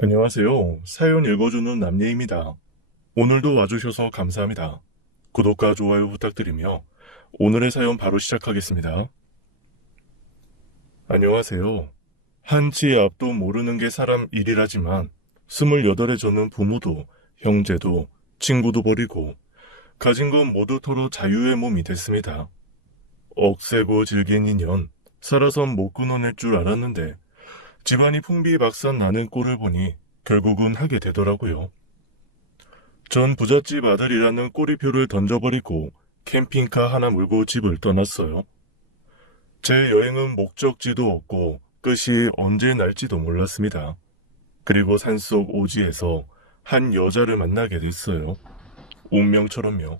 안녕하세요. 사연 읽어주는 남예입니다. 오늘도 와주셔서 감사합니다. 구독과 좋아요 부탁드리며 오늘의 사연 바로 시작하겠습니다. 안녕하세요. 한치 앞도 모르는 게 사람 일이라지만 28에 저는 부모도 형제도 친구도 버리고 가진 건 모두 털어 자유의 몸이 됐습니다. 억세고 질긴 인연, 살아선 못 끊어낼 줄 알았는데 집안이 풍비박산 나는 꼴을 보니 결국은 하게 되더라고요. 전 부잣집 아들이라는 꼬리표를 던져버리고 캠핑카 하나 몰고 집을 떠났어요. 제 여행은 목적지도 없고 끝이 언제 날지도 몰랐습니다. 그리고 산속 오지에서 한 여자를 만나게 됐어요. 운명처럼요.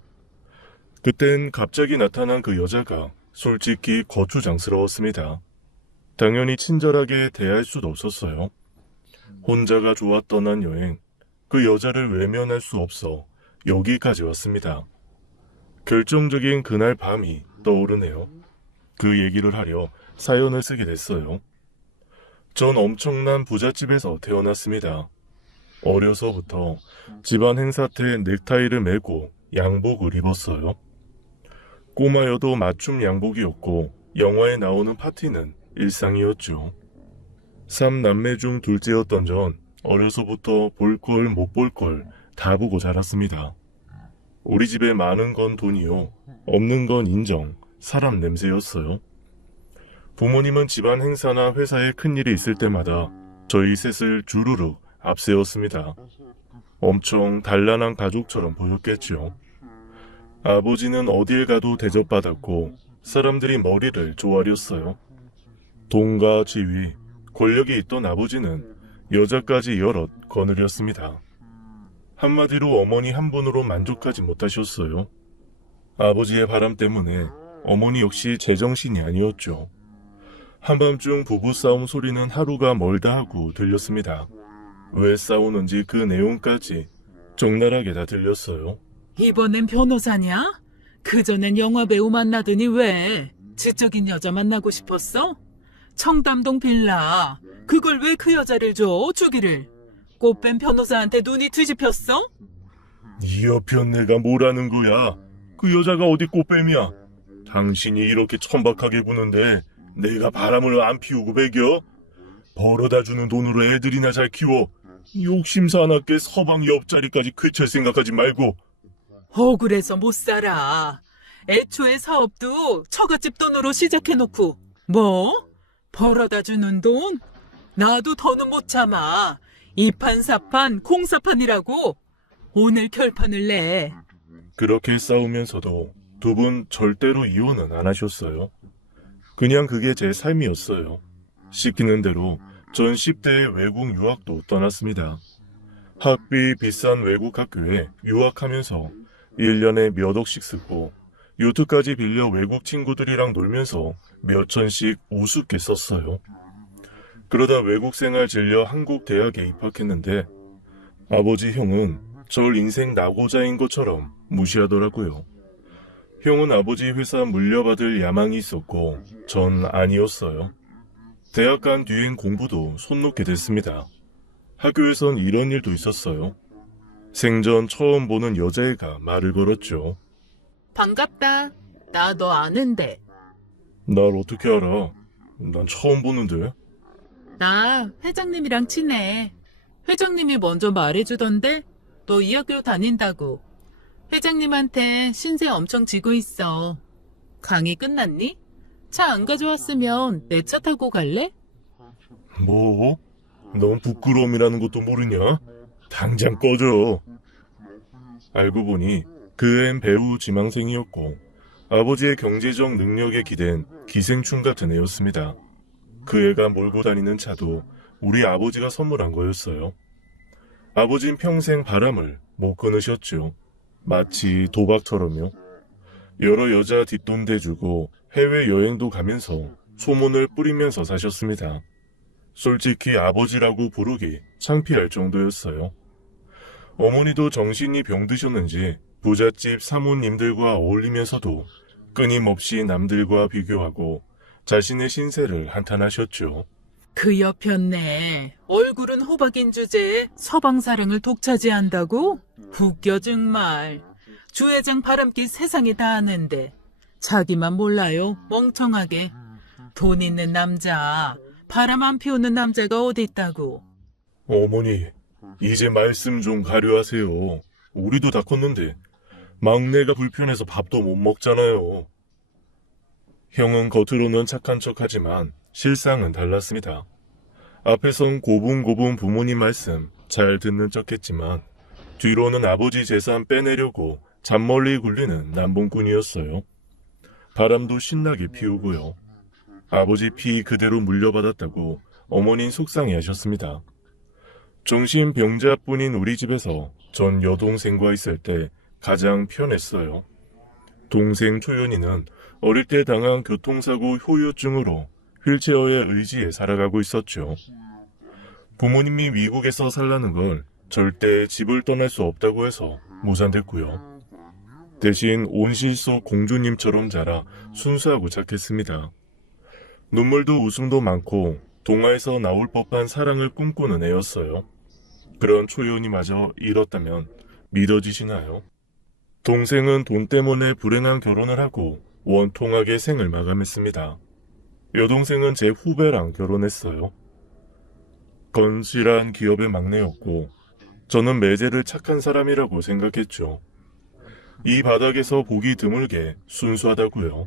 그땐 갑자기 나타난 그 여자가 솔직히 거추장스러웠습니다. 당연히 친절하게 대할 수도 없었어요. 혼자가 좋아 떠난 여행, 그 여자를 외면할 수 없어 여기까지 왔습니다. 결정적인 그날 밤이 떠오르네요. 그 얘기를 하려 사연을 쓰게 됐어요. 전 엄청난 부잣집에서 태어났습니다. 어려서부터 집안 행사 때 넥타이를 메고 양복을 입었어요. 꼬마여도 맞춤 양복이었고 영화에 나오는 파티는 일상이었죠. 3남매 중 둘째였던 전 어려서부터 볼 걸 못 볼 걸 다 보고 자랐습니다. 우리 집에 많은 건 돈이요, 없는 건 인정, 사람 냄새였어요. 부모님은 집안 행사나 회사에 큰일이 있을 때마다 저희 셋을 주르륵 앞세웠습니다. 엄청 단란한 가족처럼 보였겠죠. 아버지는 어딜 가도 대접받았고 사람들이 머리를 조아렸어요. 돈과 지위, 권력이 있던 아버지는 여자까지 여럿 거느렸습니다. 한마디로 어머니 한 분으로 만족하지 못하셨어요. 아버지의 바람 때문에 어머니 역시 제정신이 아니었죠. 한밤중 부부싸움 소리는 하루가 멀다 하고 들렸습니다. 왜 싸우는지 그 내용까지 적나라하게 다 들렸어요. 이번엔 변호사냐? 그전엔 영화배우 만나더니 왜? 지적인 여자 만나고 싶었어? 청담동 빌라. 그걸 왜 그 여자를 줘? 주기를. 꽃뱀 변호사한테 눈이 뒤집혔어? 이 여편 내가 뭐라는 거야? 그 여자가 어디 꽃뱀이야? 당신이 이렇게 천박하게 구는데 내가 바람을 안 피우고 배겨? 벌어다 주는 돈으로 애들이나 잘 키워. 욕심 사납게 서방 옆자리까지 그칠 생각하지 말고. 억울해서 못 살아. 애초에 사업도 처갓집 돈으로 시작해놓고 뭐? 벌어다 주는 돈? 나도 더는 못 참아. 이판사판 공사판이라고. 오늘 결판을 내. 그렇게 싸우면서도 두 분 절대로 이혼은 안 하셨어요. 그냥 그게 제 삶이었어요. 시키는 대로 전 10대에 외국 유학도 떠났습니다. 학비 비싼 외국 학교에 유학하면서 1년에 몇 억씩 쓰고 요트까지 빌려 외국 친구들이랑 놀면서 몇 천씩 우습게 썼어요. 그러다 외국 생활 질려 한국 대학에 입학했는데 아버지 형은 절 인생 낙오자인 것처럼 무시하더라고요. 형은 아버지 회사 물려받을 야망이 있었고 전 아니었어요. 대학 간 뒤엔 공부도 손 놓게 됐습니다. 학교에선 이런 일도 있었어요. 생전 처음 보는 여자애가 말을 걸었죠. 반갑다. 나 너 아는데. 날 어떻게 알아? 난 처음 보는데. 나 회장님이랑 친해. 회장님이 먼저 말해주던데 너 이 학교 다닌다고. 회장님한테 신세 엄청 지고 있어. 강의 끝났니? 차 안 가져왔으면 내 차 타고 갈래? 뭐? 넌 부끄러움이라는 것도 모르냐? 당장 꺼져. 알고 보니 그 앤 배우 지망생이었고 아버지의 경제적 능력에 기댄 기생충 같은 애였습니다. 그 애가 몰고 다니는 차도 우리 아버지가 선물한 거였어요. 아버진 평생 바람을 못 끊으셨죠. 마치 도박처럼요. 여러 여자 뒷돈 대주고 해외여행도 가면서 소문을 뿌리면서 사셨습니다. 솔직히 아버지라고 부르기 창피할 정도였어요. 어머니도 정신이 병드셨는지 부잣집 사모님들과 어울리면서도 끊임없이 남들과 비교하고 자신의 신세를 한탄하셨죠. 그 옆였네. 얼굴은 호박인 주제에 서방사랑을 독차지한다고? 웃겨 정말. 주 회장 바람기 세상이 다 아는데 자기만 몰라요. 멍청하게. 돈 있는 남자, 바람 안 피우는 남자가 어디 있다고. 어머니, 이제 말씀 좀 가려하세요. 우리도 다 컸는데 막내가 불편해서 밥도 못 먹잖아요. 형은 겉으로는 착한 척하지만 실상은 달랐습니다. 앞에선 고분고분 부모님 말씀 잘 듣는 척했지만 뒤로는 아버지 재산 빼내려고 잔멀리 굴리는 남봉꾼이었어요. 바람도 신나게 피우고요. 아버지 피 그대로 물려받았다고 어머니는 속상해하셨습니다. 정신병자뿐인 우리 집에서 전 여동생과 있을 때 가장 편했어요. 동생 초연이는 어릴 때 당한 교통사고 후유증으로 휠체어에 의지해 살아가고 있었죠. 부모님이 미국에서 살라는 걸 절대 집을 떠날 수 없다고 해서 무산됐고요. 대신 온실 속 공주님처럼 자라 순수하고 착했습니다. 눈물도 웃음도 많고 동화에서 나올 법한 사랑을 꿈꾸는 애였어요. 그런 초연이마저 잃었다면 믿어지시나요? 동생은 돈 때문에 불행한 결혼을 하고 원통하게 생을 마감했습니다. 여동생은 제 후배랑 결혼했어요. 건실한 기업의 막내였고 저는 매제를 착한 사람이라고 생각했죠. 이 바닥에서 보기 드물게 순수하다고요.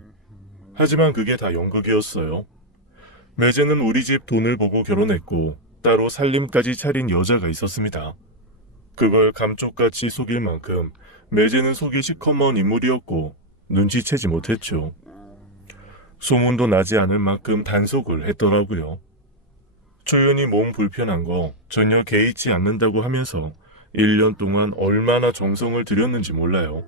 하지만 그게 다 연극이었어요. 매제는 우리 집 돈을 보고 결혼했고 따로 살림까지 차린 여자가 있었습니다. 그걸 감쪽같이 속일 만큼 매제는 속이 시커먼 인물이었고 눈치채지 못했죠. 소문도 나지 않을 만큼 단속을 했더라고요. 초연이 몸 불편한 거 전혀 개의치 않는다고 하면서 1년 동안 얼마나 정성을 들였는지 몰라요.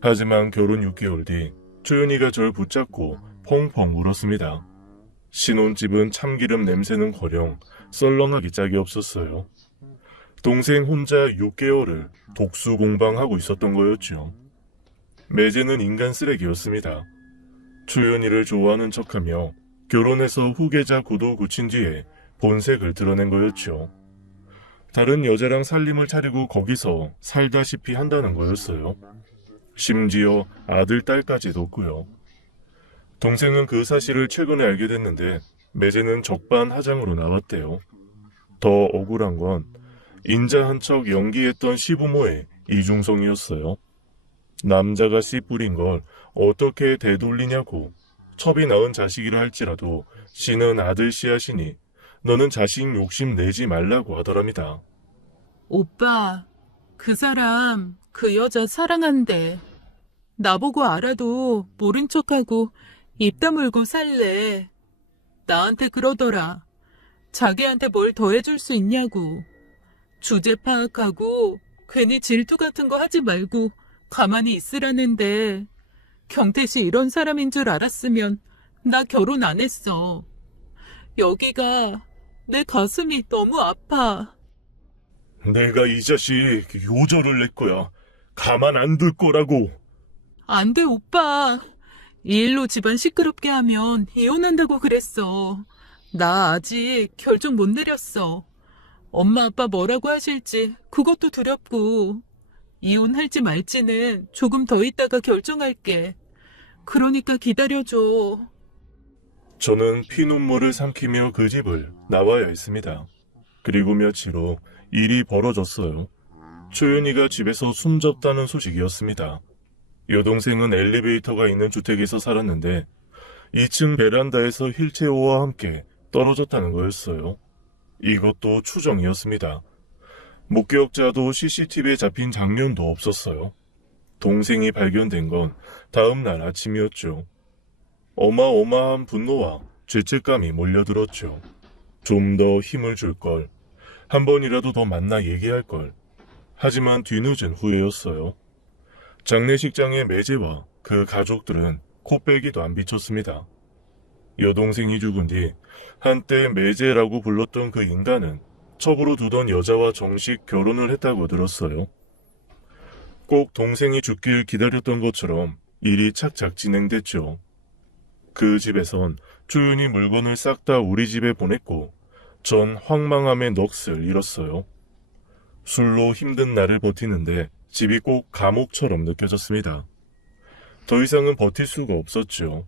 하지만 결혼 6개월 뒤 초연이가 절 붙잡고 펑펑 울었습니다. 신혼집은 참기름 냄새는커녕 썰렁하기 짝이 없었어요. 동생 혼자 6개월을 독수 공방하고 있었던 거였죠. 매제는 인간 쓰레기였습니다. 초연이를 좋아하는 척하며 결혼해서 후계자 구도 굳힌 뒤에 본색을 드러낸 거였죠. 다른 여자랑 살림을 차리고 거기서 살다시피 한다는 거였어요. 심지어 아들, 딸까지 뒀고요. 동생은 그 사실을 최근에 알게 됐는데 매제는 적반하장으로 나왔대요. 더 억울한 건 인자한 척 연기했던 시부모의 이중성이었어요. 남자가 씨 뿌린 걸 어떻게 되돌리냐고 첩이 낳은 자식이라 할지라도 씨는 아들 씨앗이니 너는 자식 욕심 내지 말라고 하더랍니다. 오빠, 그 사람, 그 여자 사랑한대. 나보고 알아도 모른 척하고 입 다물고 살래. 나한테 그러더라. 자기한테 뭘 더 해줄 수 있냐고. 주제 파악하고 괜히 질투 같은 거 하지 말고 가만히 있으라는데 경태씨 이런 사람인 줄 알았으면 나 결혼 안 했어. 여기가 내 가슴이 너무 아파. 내가 이 자식 요절을 낼 거야. 가만 안 둘 거라고. 안 돼, 오빠. 이 일로 집안 시끄럽게 하면 이혼한다고 그랬어. 나 아직 결정 못 내렸어. 엄마 아빠 뭐라고 하실지 그것도 두렵고. 이혼할지 말지는 조금 더 있다가 결정할게. 그러니까 기다려줘. 저는 피눈물을 삼키며 그 집을 나와야 했습니다. 그리고 며칠 후 일이 벌어졌어요. 초연이가 집에서 숨졌다는 소식이었습니다. 여동생은 엘리베이터가 있는 주택에서 살았는데 2층 베란다에서 휠체어와 함께 떨어졌다는 거였어요. 이것도 추정이었습니다. 목격자도 CCTV에 잡힌 장면도 없었어요. 동생이 발견된 건 다음 날 아침이었죠. 어마어마한 분노와 죄책감이 몰려들었죠. 좀 더 힘을 줄 걸. 한 번이라도 더 만나 얘기할 걸. 하지만 뒤늦은 후회였어요. 장례식장의 매제와 그 가족들은 코빼기도 안 비쳤습니다. 여동생이 죽은 뒤 한때 매제라고 불렀던 그 인간은 첩으로 두던 여자와 정식 결혼을 했다고 들었어요. 꼭 동생이 죽길 기다렸던 것처럼 일이 착착 진행됐죠. 그 집에선 조용히 물건을 싹 다 우리 집에 보냈고 전 황망함에 넋을 잃었어요. 술로 힘든 날을 버티는데 집이 꼭 감옥처럼 느껴졌습니다. 더 이상은 버틸 수가 없었죠.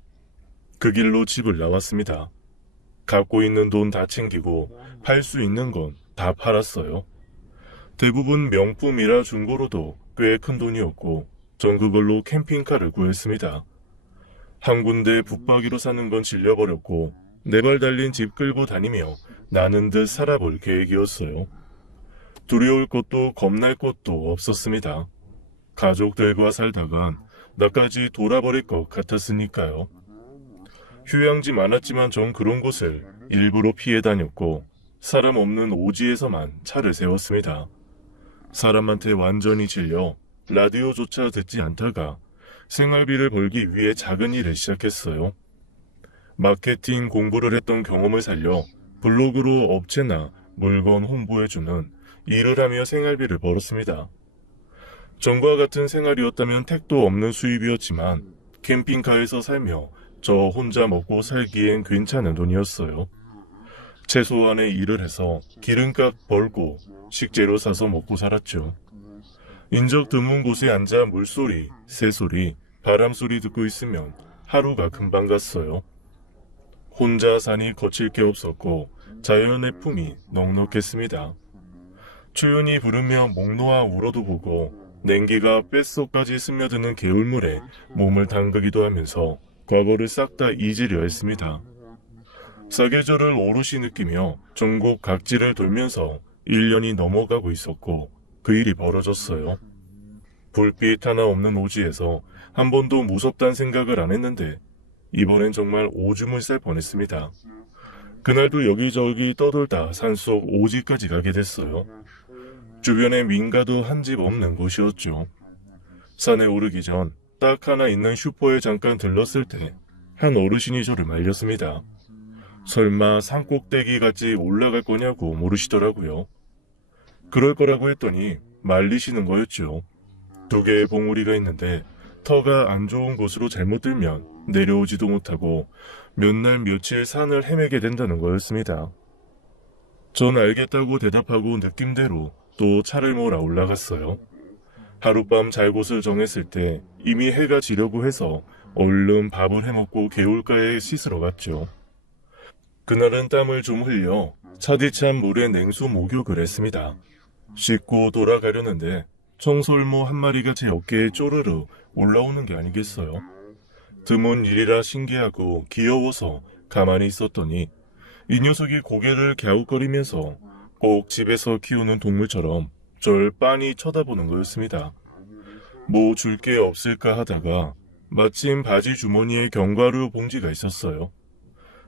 그 길로 집을 나왔습니다. 갖고 있는 돈 다 챙기고 팔 수 있는 건 다 팔았어요. 대부분 명품이라 중고로도 꽤 큰 돈이었고 전 그걸로 캠핑카를 구했습니다. 한 군데 붙박이로 사는 건 질려버렸고 네 발 달린 집 끌고 다니며 나는 듯 살아볼 계획이었어요. 두려울 것도 겁날 것도 없었습니다. 가족들과 살다간 나까지 돌아버릴 것 같았으니까요. 휴양지 많았지만 전 그런 곳을 일부러 피해 다녔고 사람 없는 오지에서만 차를 세웠습니다. 사람한테 완전히 질려 라디오조차 듣지 않다가 생활비를 벌기 위해 작은 일을 시작했어요. 마케팅 공부를 했던 경험을 살려 블로그로 업체나 물건 홍보해주는 일을 하며 생활비를 벌었습니다. 전과 같은 생활이었다면 택도 없는 수입이었지만 캠핑카에서 살며 저 혼자 먹고 살기엔 괜찮은 돈이었어요. 최소한의 일을 해서 기름값 벌고 식재료 사서 먹고 살았죠. 인적 드문 곳에 앉아 물소리, 새소리, 바람소리 듣고 있으면 하루가 금방 갔어요. 혼자 사니 거칠 게 없었고 자연의 품이 넉넉했습니다. 초연히 부르며 목 놓아 울어도 보고 냉기가 뼛속까지 스며드는 개울물에 몸을 담그기도 하면서 과거를 싹 다 잊으려 했습니다. 사계절을 오롯이 느끼며 전국 각지를 돌면서 1년이 넘어가고 있었고 그 일이 벌어졌어요. 불빛 하나 없는 오지에서 한 번도 무섭단 생각을 안 했는데 이번엔 정말 오줌을 쌀 뻔했습니다. 그날도 여기저기 떠돌다 산속 오지까지 가게 됐어요. 주변에 민가도 한 집 없는 곳이었죠. 산에 오르기 전 딱 하나 있는 슈퍼에 잠깐 들렀을 때 한 어르신이 저를 말렸습니다. 설마 산꼭대기까지 올라갈 거냐고 물으시더라고요. 그럴 거라고 했더니 말리시는 거였죠. 2개의 봉우리가 있는데 터가 안 좋은 곳으로 잘못 들면 내려오지도 못하고 몇 날 며칠 산을 헤매게 된다는 거였습니다. 전 알겠다고 대답하고 느낌대로 또 차를 몰아 올라갔어요. 하룻밤 잘 곳을 정했을 때 이미 해가 지려고 해서 얼른 밥을 해먹고 개울가에 씻으러 갔죠. 그날은 땀을 좀 흘려 차디찬 물에 냉수 목욕을 했습니다. 씻고 돌아가려는데 청설모 한 마리가 제 어깨에 쪼르르 올라오는 게 아니겠어요. 드문 일이라 신기하고 귀여워서 가만히 있었더니 이 녀석이 고개를 갸웃거리면서 꼭 집에서 키우는 동물처럼 절 빤히 쳐다보는 거였습니다. 뭐 줄 게 없을까 하다가 마침 바지 주머니에 견과류 봉지가 있었어요.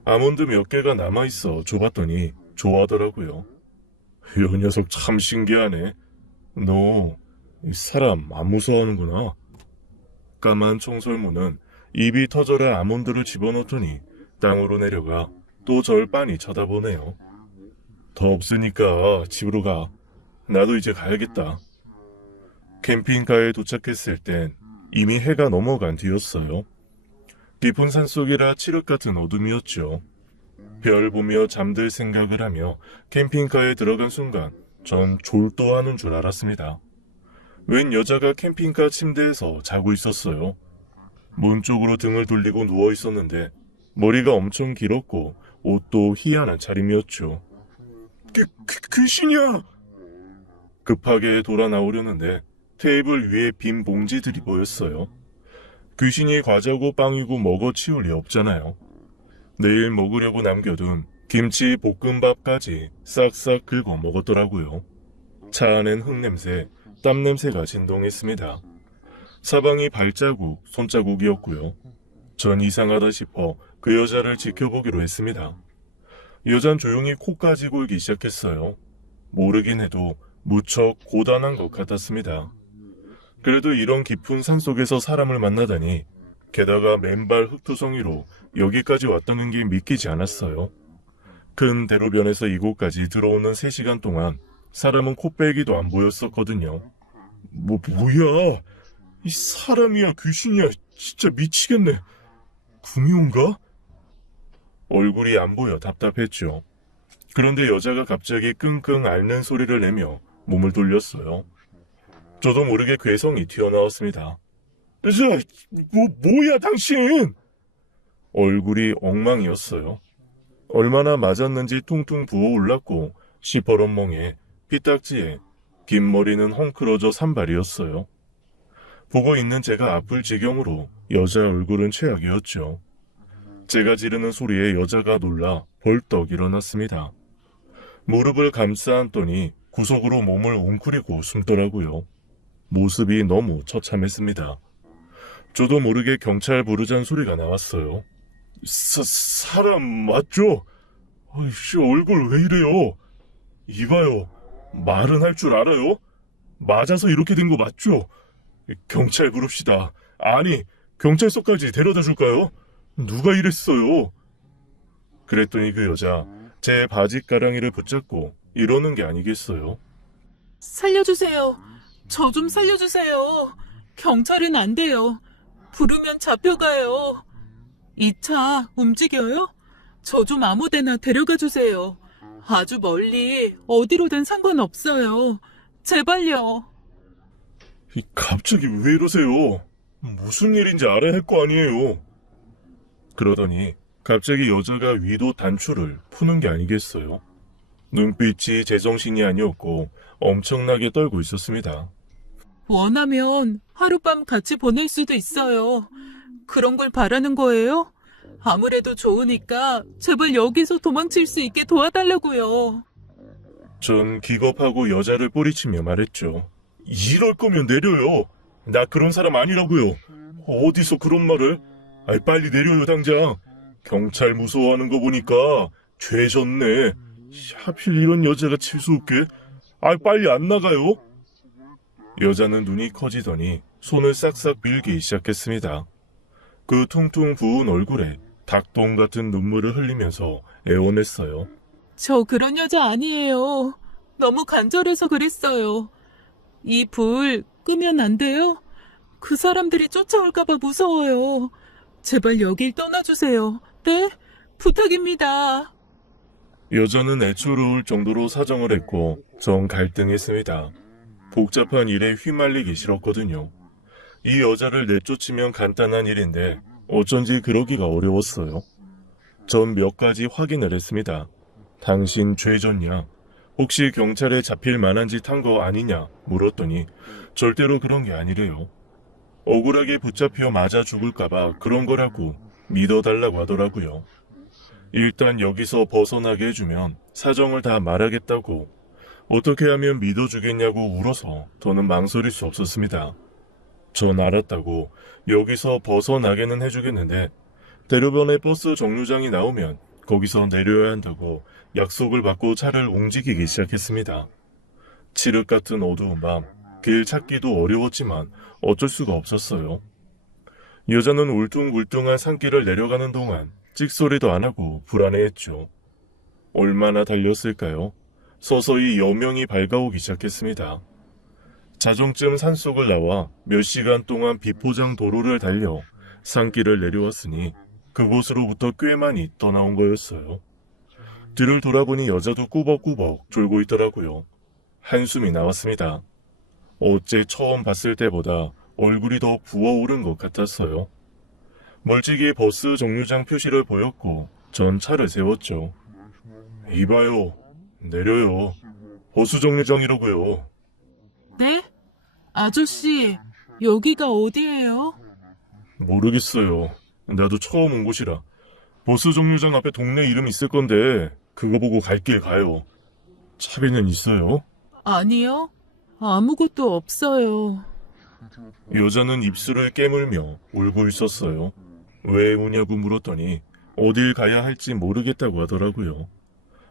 아몬드 몇 개가 남아있어 줘봤더니 좋아하더라고요. 이 녀석 참 신기하네. 너 사람 안 무서워하는구나. 까만 청설모는 입이 터져라 아몬드를 집어넣더니 땅으로 내려가 또 절 빤히 쳐다보네요. 더 없으니까 집으로 가. 나도 이제 가야겠다. 캠핑카에 도착했을 땐 이미 해가 넘어간 뒤였어요. 깊은 산속이라 칠흑 같은 어둠이었죠. 별 보며 잠들 생각을 하며 캠핑카에 들어간 순간 전 졸도하는 줄 알았습니다. 웬 여자가 캠핑카 침대에서 자고 있었어요. 문 쪽으로 등을 돌리고 누워 있었는데 머리가 엄청 길었고 옷도 희한한 차림이었죠. 귀신이야! 급하게 돌아 나오려는데 테이블 위에 빈 봉지들이 보였어요. 귀신이 과자고 빵이고 먹어 치울 리 없잖아요. 내일 먹으려고 남겨둔 김치 볶음밥까지 싹싹 긁어 먹었더라고요. 차 안엔 흙냄새, 땀냄새가 진동했습니다. 사방이 발자국, 손자국이었고요. 전 이상하다 싶어 그 여자를 지켜보기로 했습니다. 여잔 조용히 코까지 골기 시작했어요. 모르긴 해도 무척 고단한 것 같았습니다. 그래도 이런 깊은 산속에서 사람을 만나다니, 게다가 맨발 흙투성이로 여기까지 왔다는 게 믿기지 않았어요. 큰 대로변에서 이곳까지 들어오는 3시간 동안 사람은 코빼기도 안 보였었거든요. 뭐야? 이 사람이야 귀신이야 진짜 미치겠네. 구미호인가? 얼굴이 안 보여 답답했죠. 그런데 여자가 갑자기 끙끙 앓는 소리를 내며 몸을 돌렸어요. 저도 모르게 괴성이 튀어나왔습니다. 뭐야 당신! 얼굴이 엉망이었어요. 얼마나 맞았는지 퉁퉁 부어올랐고 시퍼런 멍에 피딱지에 긴 머리는 헝클어져 산발이었어요. 보고 있는 제가 아플 지경으로 여자 얼굴은 최악이었죠. 제가 지르는 소리에 여자가 놀라 벌떡 일어났습니다. 무릎을 감싸 안더니 구석으로 몸을 웅크리고 숨더라고요. 모습이 너무 처참했습니다. 저도 모르게 경찰 부르자는 소리가 나왔어요. 사람 맞죠? 아이씨, 얼굴 왜 이래요? 이봐요, 말은 할 줄 알아요? 맞아서 이렇게 된 거 맞죠? 경찰 부릅시다. 아니, 경찰서까지 데려다 줄까요? 누가 이랬어요? 그랬더니 그 여자 제 바지가랑이를 붙잡고 이러는 게 아니겠어요? 살려주세요. 저 좀 살려주세요. 경찰은 안 돼요. 부르면 잡혀가요. 이 차 움직여요? 저 좀 아무 데나 데려가 주세요. 아주 멀리 어디로든 상관없어요. 제발요. 갑자기 왜 이러세요? 무슨 일인지 알아야 할 거 아니에요. 그러더니 갑자기 여자가 위도 단추를 푸는 게 아니겠어요. 눈빛이 제정신이 아니었고 엄청나게 떨고 있었습니다. 원하면 하룻밤 같이 보낼 수도 있어요. 그런 걸 바라는 거예요? 아무래도 좋으니까 제발 여기서 도망칠 수 있게 도와달라고요. 전 기겁하고 여자를 뿌리치며 말했죠. 이럴 거면 내려요. 나 그런 사람 아니라고요. 어디서 그런 말을? 빨리 내려요 당장. 경찰 무서워하는 거 보니까 죄 졌네. 하필 이런 여자가 칠수없게. 빨리 안 나가요. 여자는 눈이 커지더니 손을 싹싹 밀기 시작했습니다. 그 퉁퉁 부은 얼굴에 닭똥 같은 눈물을 흘리면서 애원했어요. 저 그런 여자 아니에요. 너무 간절해서 그랬어요. 이 불 끄면 안 돼요? 그 사람들이 쫓아올까봐 무서워요. 제발 여길 떠나주세요. 네? 부탁입니다. 여자는 애처로울 정도로 사정을 했고 전 갈등했습니다. 복잡한 일에 휘말리기 싫었거든요. 이 여자를 내쫓으면 간단한 일인데 어쩐지 그러기가 어려웠어요. 전 몇 가지 확인을 했습니다. 당신 죄 졌냐? 혹시 경찰에 잡힐 만한 짓 한 거 아니냐? 물었더니 절대로 그런 게 아니래요. 억울하게 붙잡혀 맞아 죽을까봐 그런 거라고 믿어달라고 하더라고요. 일단 여기서 벗어나게 해주면 사정을 다 말하겠다고 어떻게 하면 믿어주겠냐고 울어서 더는 망설일 수 없었습니다. 전 알았다고 여기서 벗어나게는 해주겠는데 대로변에 버스 정류장이 나오면 거기서 내려야 한다고 약속을 받고 차를 움직이기 시작했습니다. 칠흑 같은 어두운 밤, 길 찾기도 어려웠지만 어쩔 수가 없었어요. 여자는 울퉁불퉁한 산길을 내려가는 동안 찍소리도 안 하고 불안해했죠. 얼마나 달렸을까요? 서서히 여명이 밝아오기 시작했습니다. 자정쯤 산속을 나와 몇 시간 동안 비포장 도로를 달려 산길을 내려왔으니 그곳으로부터 꽤 많이 떠나온 거였어요. 뒤를 돌아보니 여자도 꾸벅꾸벅 졸고 있더라고요. 한숨이 나왔습니다. 어째 처음 봤을 때보다 얼굴이 더 부어오른 것 같았어요. 멀찍이 버스 정류장 표시를 보였고 전 차를 세웠죠. 이봐요. 내려요. 버스 정류장이라고요. 네? 아저씨, 여기가 어디예요? 모르겠어요. 나도 처음 온 곳이라. 버스 정류장 앞에 동네 이름 있을 건데 그거 보고 갈 길 가요. 차비는 있어요? 아니요. 아무것도 없어요. 여자는 입술을 깨물며 울고 있었어요. 왜 우냐고 물었더니 어딜 가야 할지 모르겠다고 하더라고요.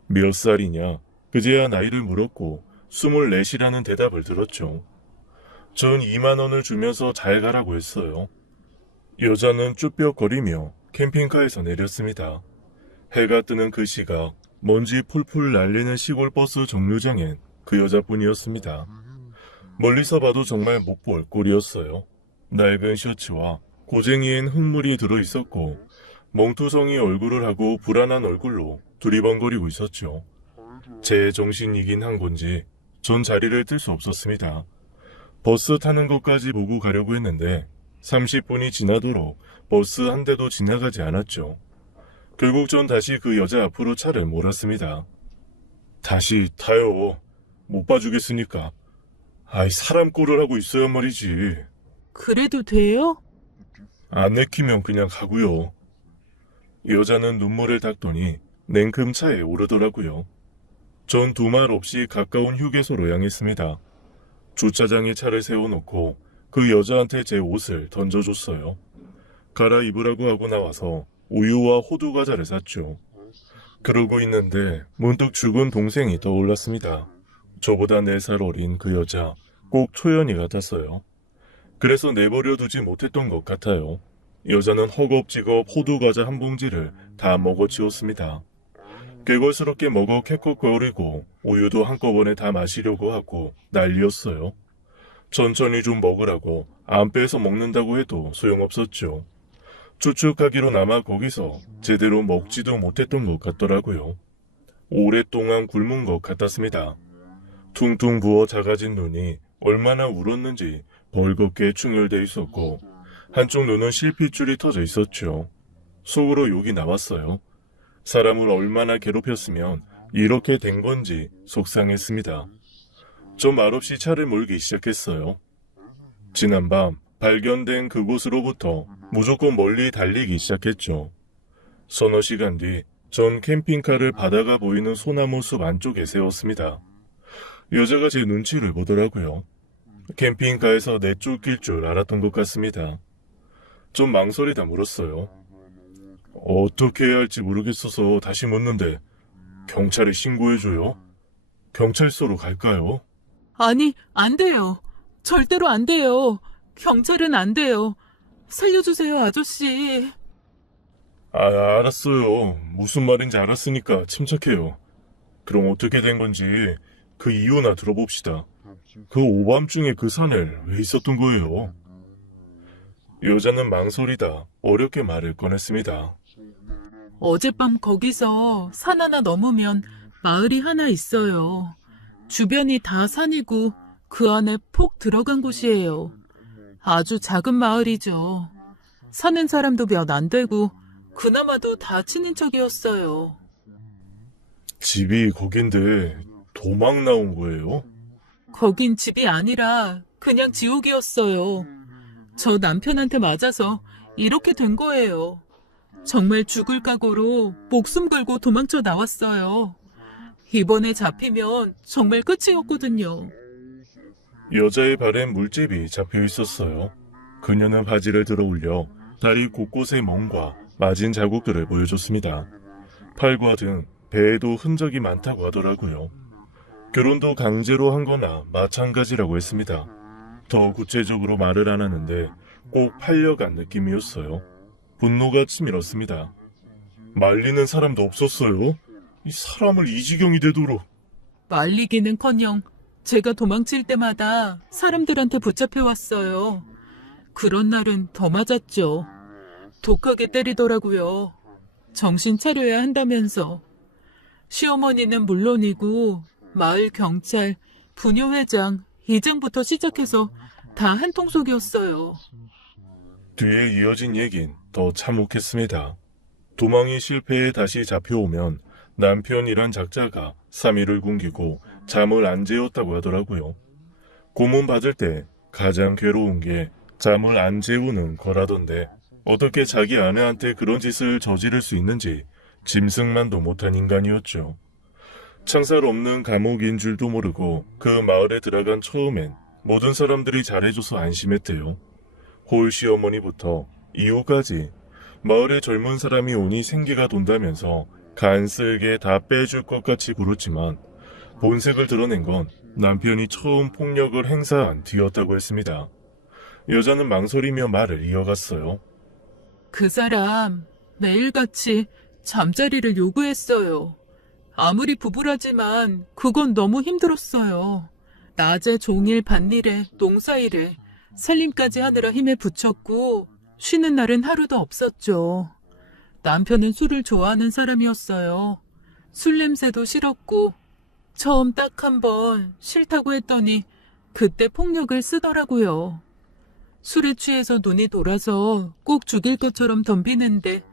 몇 살이냐? 그제야 나이를 물었고 24이라는 대답을 들었죠. 전 2만 원을 주면서 잘 가라고 했어요. 여자는 쭈뼛거리며 캠핑카에서 내렸습니다. 해가 뜨는 그 시각 먼지 풀풀 날리는 시골 버스 정류장엔 그 여자뿐이었습니다. 멀리서 봐도 정말 못 볼 꼴이었어요. 낡은 셔츠와 고쟁이엔 흙물이 들어있었고 멍투성이 얼굴을 하고 불안한 얼굴로 두리번거리고 있었죠. 제 정신이긴 한 건지 전 자리를 뜰 수 없었습니다. 버스 타는 것까지 보고 가려고 했는데 30분이 지나도록 버스 한 대도 지나가지 않았죠. 결국 전 다시 그 여자 앞으로 차를 몰았습니다. 다시 타요. 못 봐주겠으니까. 아이, 사람 꼴을 하고 있어야 말이지. 그래도 돼요? 안 내키면 그냥 가고요. 여자는 눈물을 닦더니 냉큼 차에 오르더라고요. 전 두 말 없이 가까운 휴게소로 향했습니다. 주차장에 차를 세워놓고 그 여자한테 제 옷을 던져줬어요. 갈아입으라고 하고 나와서 우유와 호두 과자를 샀죠. 그러고 있는데 문득 죽은 동생이 떠올랐습니다. 저보다 4살 어린 그 여자, 꼭 초연이 같았어요. 그래서 내버려 두지 못했던 것 같아요. 여자는 허겁지겁 호두 과자 한 봉지를 다 먹어치웠습니다. 개걸스럽게 먹어 캐컥거리고 우유도 한꺼번에 다 마시려고 하고 난리였어요. 천천히 좀 먹으라고 안 빼서 먹는다고 해도 소용없었죠. 추측하기로나마 거기서 제대로 먹지도 못했던 것 같더라고요. 오랫동안 굶은 것 같았습니다. 퉁퉁 부어 작아진 눈이 얼마나 울었는지 벌겋게 충혈돼 있었고 한쪽 눈은 실핏줄이 터져 있었죠. 속으로 욕이 나왔어요. 사람을 얼마나 괴롭혔으면 이렇게 된 건지 속상했습니다. 저 말없이 차를 몰기 시작했어요. 지난밤 발견된 그곳으로부터 무조건 멀리 달리기 시작했죠. 서너 시간 뒤 전 캠핑카를 바다가 보이는 소나무 숲 안쪽에 세웠습니다. 여자가 제 눈치를 보더라고요. 캠핑카에서 내쫓길 줄 알았던 것 같습니다. 좀 망설이다 물었어요. 어떻게 해야 할지 모르겠어서 다시 묻는데 경찰에 신고해줘요? 경찰서로 갈까요? 아니, 안 돼요. 절대로 안 돼요. 경찰은 안 돼요. 살려주세요, 아저씨. 알았어요. 무슨 말인지 알았으니까 침착해요. 그럼 어떻게 된 건지 그 이유나 들어봅시다. 그 오밤중에 그 산을 왜 있었던 거예요? 여자는 망설이다 어렵게 말을 꺼냈습니다. 어젯밤 거기서 산 하나 넘으면 마을이 하나 있어요. 주변이 다 산이고 그 안에 폭 들어간 곳이에요. 아주 작은 마을이죠. 사는 사람도 몇 안 되고 그나마도 다 친인척이었어요. 집이 거긴데 도망 나온 거예요? 거긴 집이 아니라 그냥 지옥이었어요. 저 남편한테 맞아서 이렇게 된 거예요. 정말 죽을 각오로 목숨 걸고 도망쳐 나왔어요. 이번에 잡히면 정말 끝이었거든요. 여자의 발엔 물집이 잡혀 있었어요. 그녀는 바지를 들어 올려 다리 곳곳의 멍과 맞은 자국들을 보여줬습니다. 팔과 등 배에도 흔적이 많다고 하더라고요. 결혼도 강제로 한 거나 마찬가지라고 했습니다. 더 구체적으로 말을 안 하는데 꼭 팔려간 느낌이었어요. 분노가 치밀었습니다. 말리는 사람도 없었어요? 이 사람을 이 지경이 되도록. 말리기는커녕 제가 도망칠 때마다 사람들한테 붙잡혀왔어요. 그런 날은 더 맞았죠. 독하게 때리더라고요. 정신 차려야 한다면서. 시어머니는 물론이고 마을 경찰, 부녀회장, 이장부터 시작해서 다 한통속이었어요. 뒤에 이어진 얘긴 더 참혹했습니다. 도망이 실패해 다시 잡혀오면 남편이란 작자가 3일을 굶기고 잠을 안 재웠다고 하더라고요. 고문 받을 때 가장 괴로운 게 잠을 안 재우는 거라던데 어떻게 자기 아내한테 그런 짓을 저지를 수 있는지 짐승만도 못한 인간이었죠. 창살 없는 감옥인 줄도 모르고 그 마을에 들어간 처음엔 모든 사람들이 잘해줘서 안심했대요. 홀 시어머니부터 이후까지 마을에 젊은 사람이 오니 생기가 돈다면서 간쓸게 다 빼줄 것 같이 굴었지만 본색을 드러낸 건 남편이 처음 폭력을 행사한 뒤였다고 했습니다. 여자는 망설이며 말을 이어갔어요. 그 사람 매일같이 잠자리를 요구했어요. 아무리 부부라지만 그건 너무 힘들었어요. 낮에 종일 밭일에 농사일에 살림까지 하느라 힘에 부쳤고 쉬는 날은 하루도 없었죠. 남편은 술을 좋아하는 사람이었어요. 술 냄새도 싫었고 처음 딱 한 번 싫다고 했더니 그때 폭력을 쓰더라고요. 술에 취해서 눈이 돌아서 꼭 죽일 것처럼 덤비는데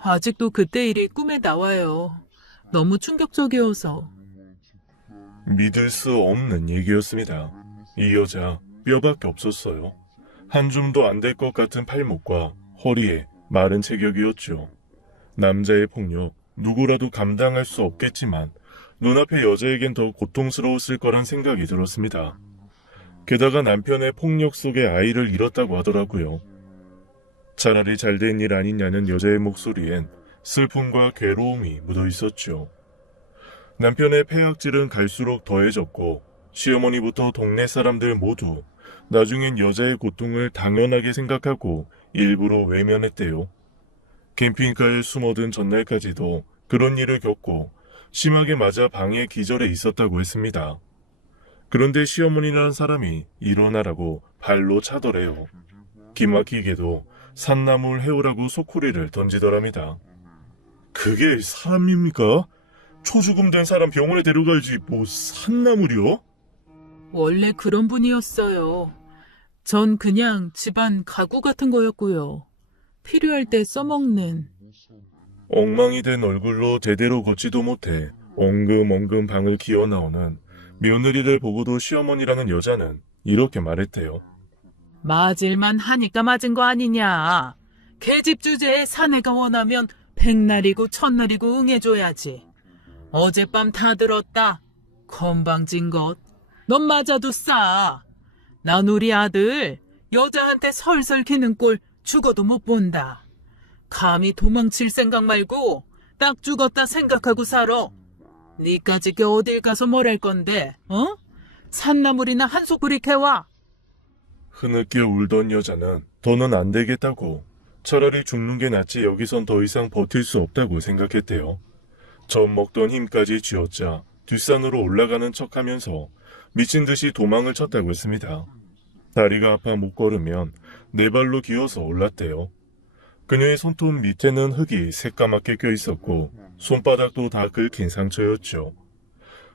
아직도 그때 일이 꿈에 나와요. 너무 충격적이어서. 믿을 수 없는 얘기였습니다. 이 여자 뼈밖에 없었어요. 한 줌도 안 될 것 같은 팔목과 허리에 마른 체격이었죠. 남자의 폭력 누구라도 감당할 수 없겠지만 눈앞의 여자에겐 더 고통스러웠을 거란 생각이 들었습니다. 게다가 남편의 폭력 속에 아이를 잃었다고 하더라고요. 차라리 잘된 일 아니냐는 여자의 목소리엔 슬픔과 괴로움이 묻어 있었죠. 남편의 폐악질은 갈수록 더해졌고 시어머니부터 동네 사람들 모두 나중엔 여자의 고통을 당연하게 생각하고 일부러 외면했대요. 캠핑카에 숨어든 전날까지도 그런 일을 겪고 심하게 맞아 방에 기절해 있었다고 했습니다. 그런데 시어머니라는 사람이 일어나라고 발로 차더래요. 기막히게도 산나물 해오라고 소쿠리를 던지더랍니다. 그게 사람입니까? 초죽음 된 사람 병원에 데려가야지 뭐 산나물이요? 원래 그런 분이었어요. 전 그냥 집안 가구 같은 거였고요. 필요할 때 써먹는. 엉망이 된 얼굴로 제대로 걷지도 못해 엉금엉금 방을 기어 나오는 며느리를 보고도 시어머니라는 여자는 이렇게 말했대요. 맞을만 하니까 맞은 거 아니냐. 계집 주제에 사내가 원하면 백날이고 천날이고 응해줘야지. 어젯밤 다 들었다. 건방진 것. 넌 맞아도 싸. 난 우리 아들 여자한테 설설 기는 꼴 죽어도 못 본다. 감히 도망칠 생각 말고 딱 죽었다 생각하고 살아. 니까지 어딜 가서 뭘 할 건데, 어? 산나물이나 한 소쿠리 캐와. 흐느껴 울던 여자는 더는 안 되겠다고 차라리 죽는 게 낫지 여기선 더 이상 버틸 수 없다고 생각했대요. 젖 먹던 힘까지 쥐어짜 뒷산으로 올라가는 척하면서 미친 듯이 도망을 쳤다고 했습니다. 다리가 아파 못 걸으면 네 발로 기어서 올랐대요. 그녀의 손톱 밑에는 흙이 새까맣게 껴 있었고 손바닥도 다 긁힌 상처였죠.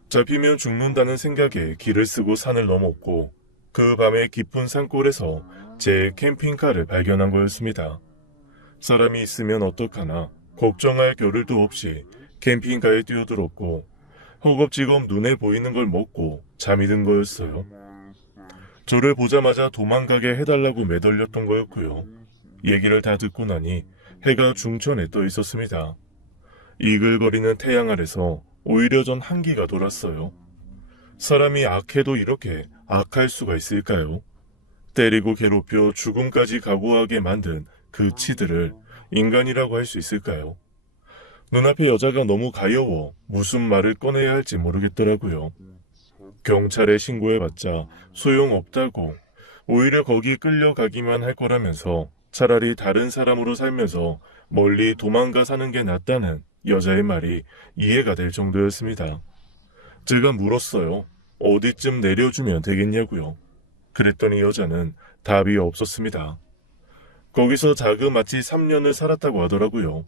잡히면 죽는다는 생각에 길을 쓰고 산을 넘었고 그 밤에 깊은 산골에서 제 캠핑카를 발견한 거였습니다. 사람이 있으면 어떡하나 걱정할 겨를도 없이 캠핑카에 뛰어들었고 허겁지겁 눈에 보이는 걸 먹고 잠이 든 거였어요. 저를 보자마자 도망가게 해달라고 매달렸던 거였고요. 얘기를 다 듣고 나니 해가 중천에 떠 있었습니다. 이글거리는 태양 아래서 오히려 전 한기가 돌았어요. 사람이 악해도 이렇게 악할 수가 있을까요? 때리고 괴롭혀 죽음까지 각오하게 만든 그 치들을 인간이라고 할 수 있을까요? 눈앞의 여자가 너무 가여워 무슨 말을 꺼내야 할지 모르겠더라고요. 경찰에 신고해봤자 소용없다고 오히려 거기 끌려가기만 할 거라면서 차라리 다른 사람으로 살면서 멀리 도망가 사는 게 낫다는 여자의 말이 이해가 될 정도였습니다. 제가 물었어요. 어디쯤 내려주면 되겠냐고요. 그랬더니 여자는 답이 없었습니다. 거기서 자그마치 3년을 살았다고 하더라고요.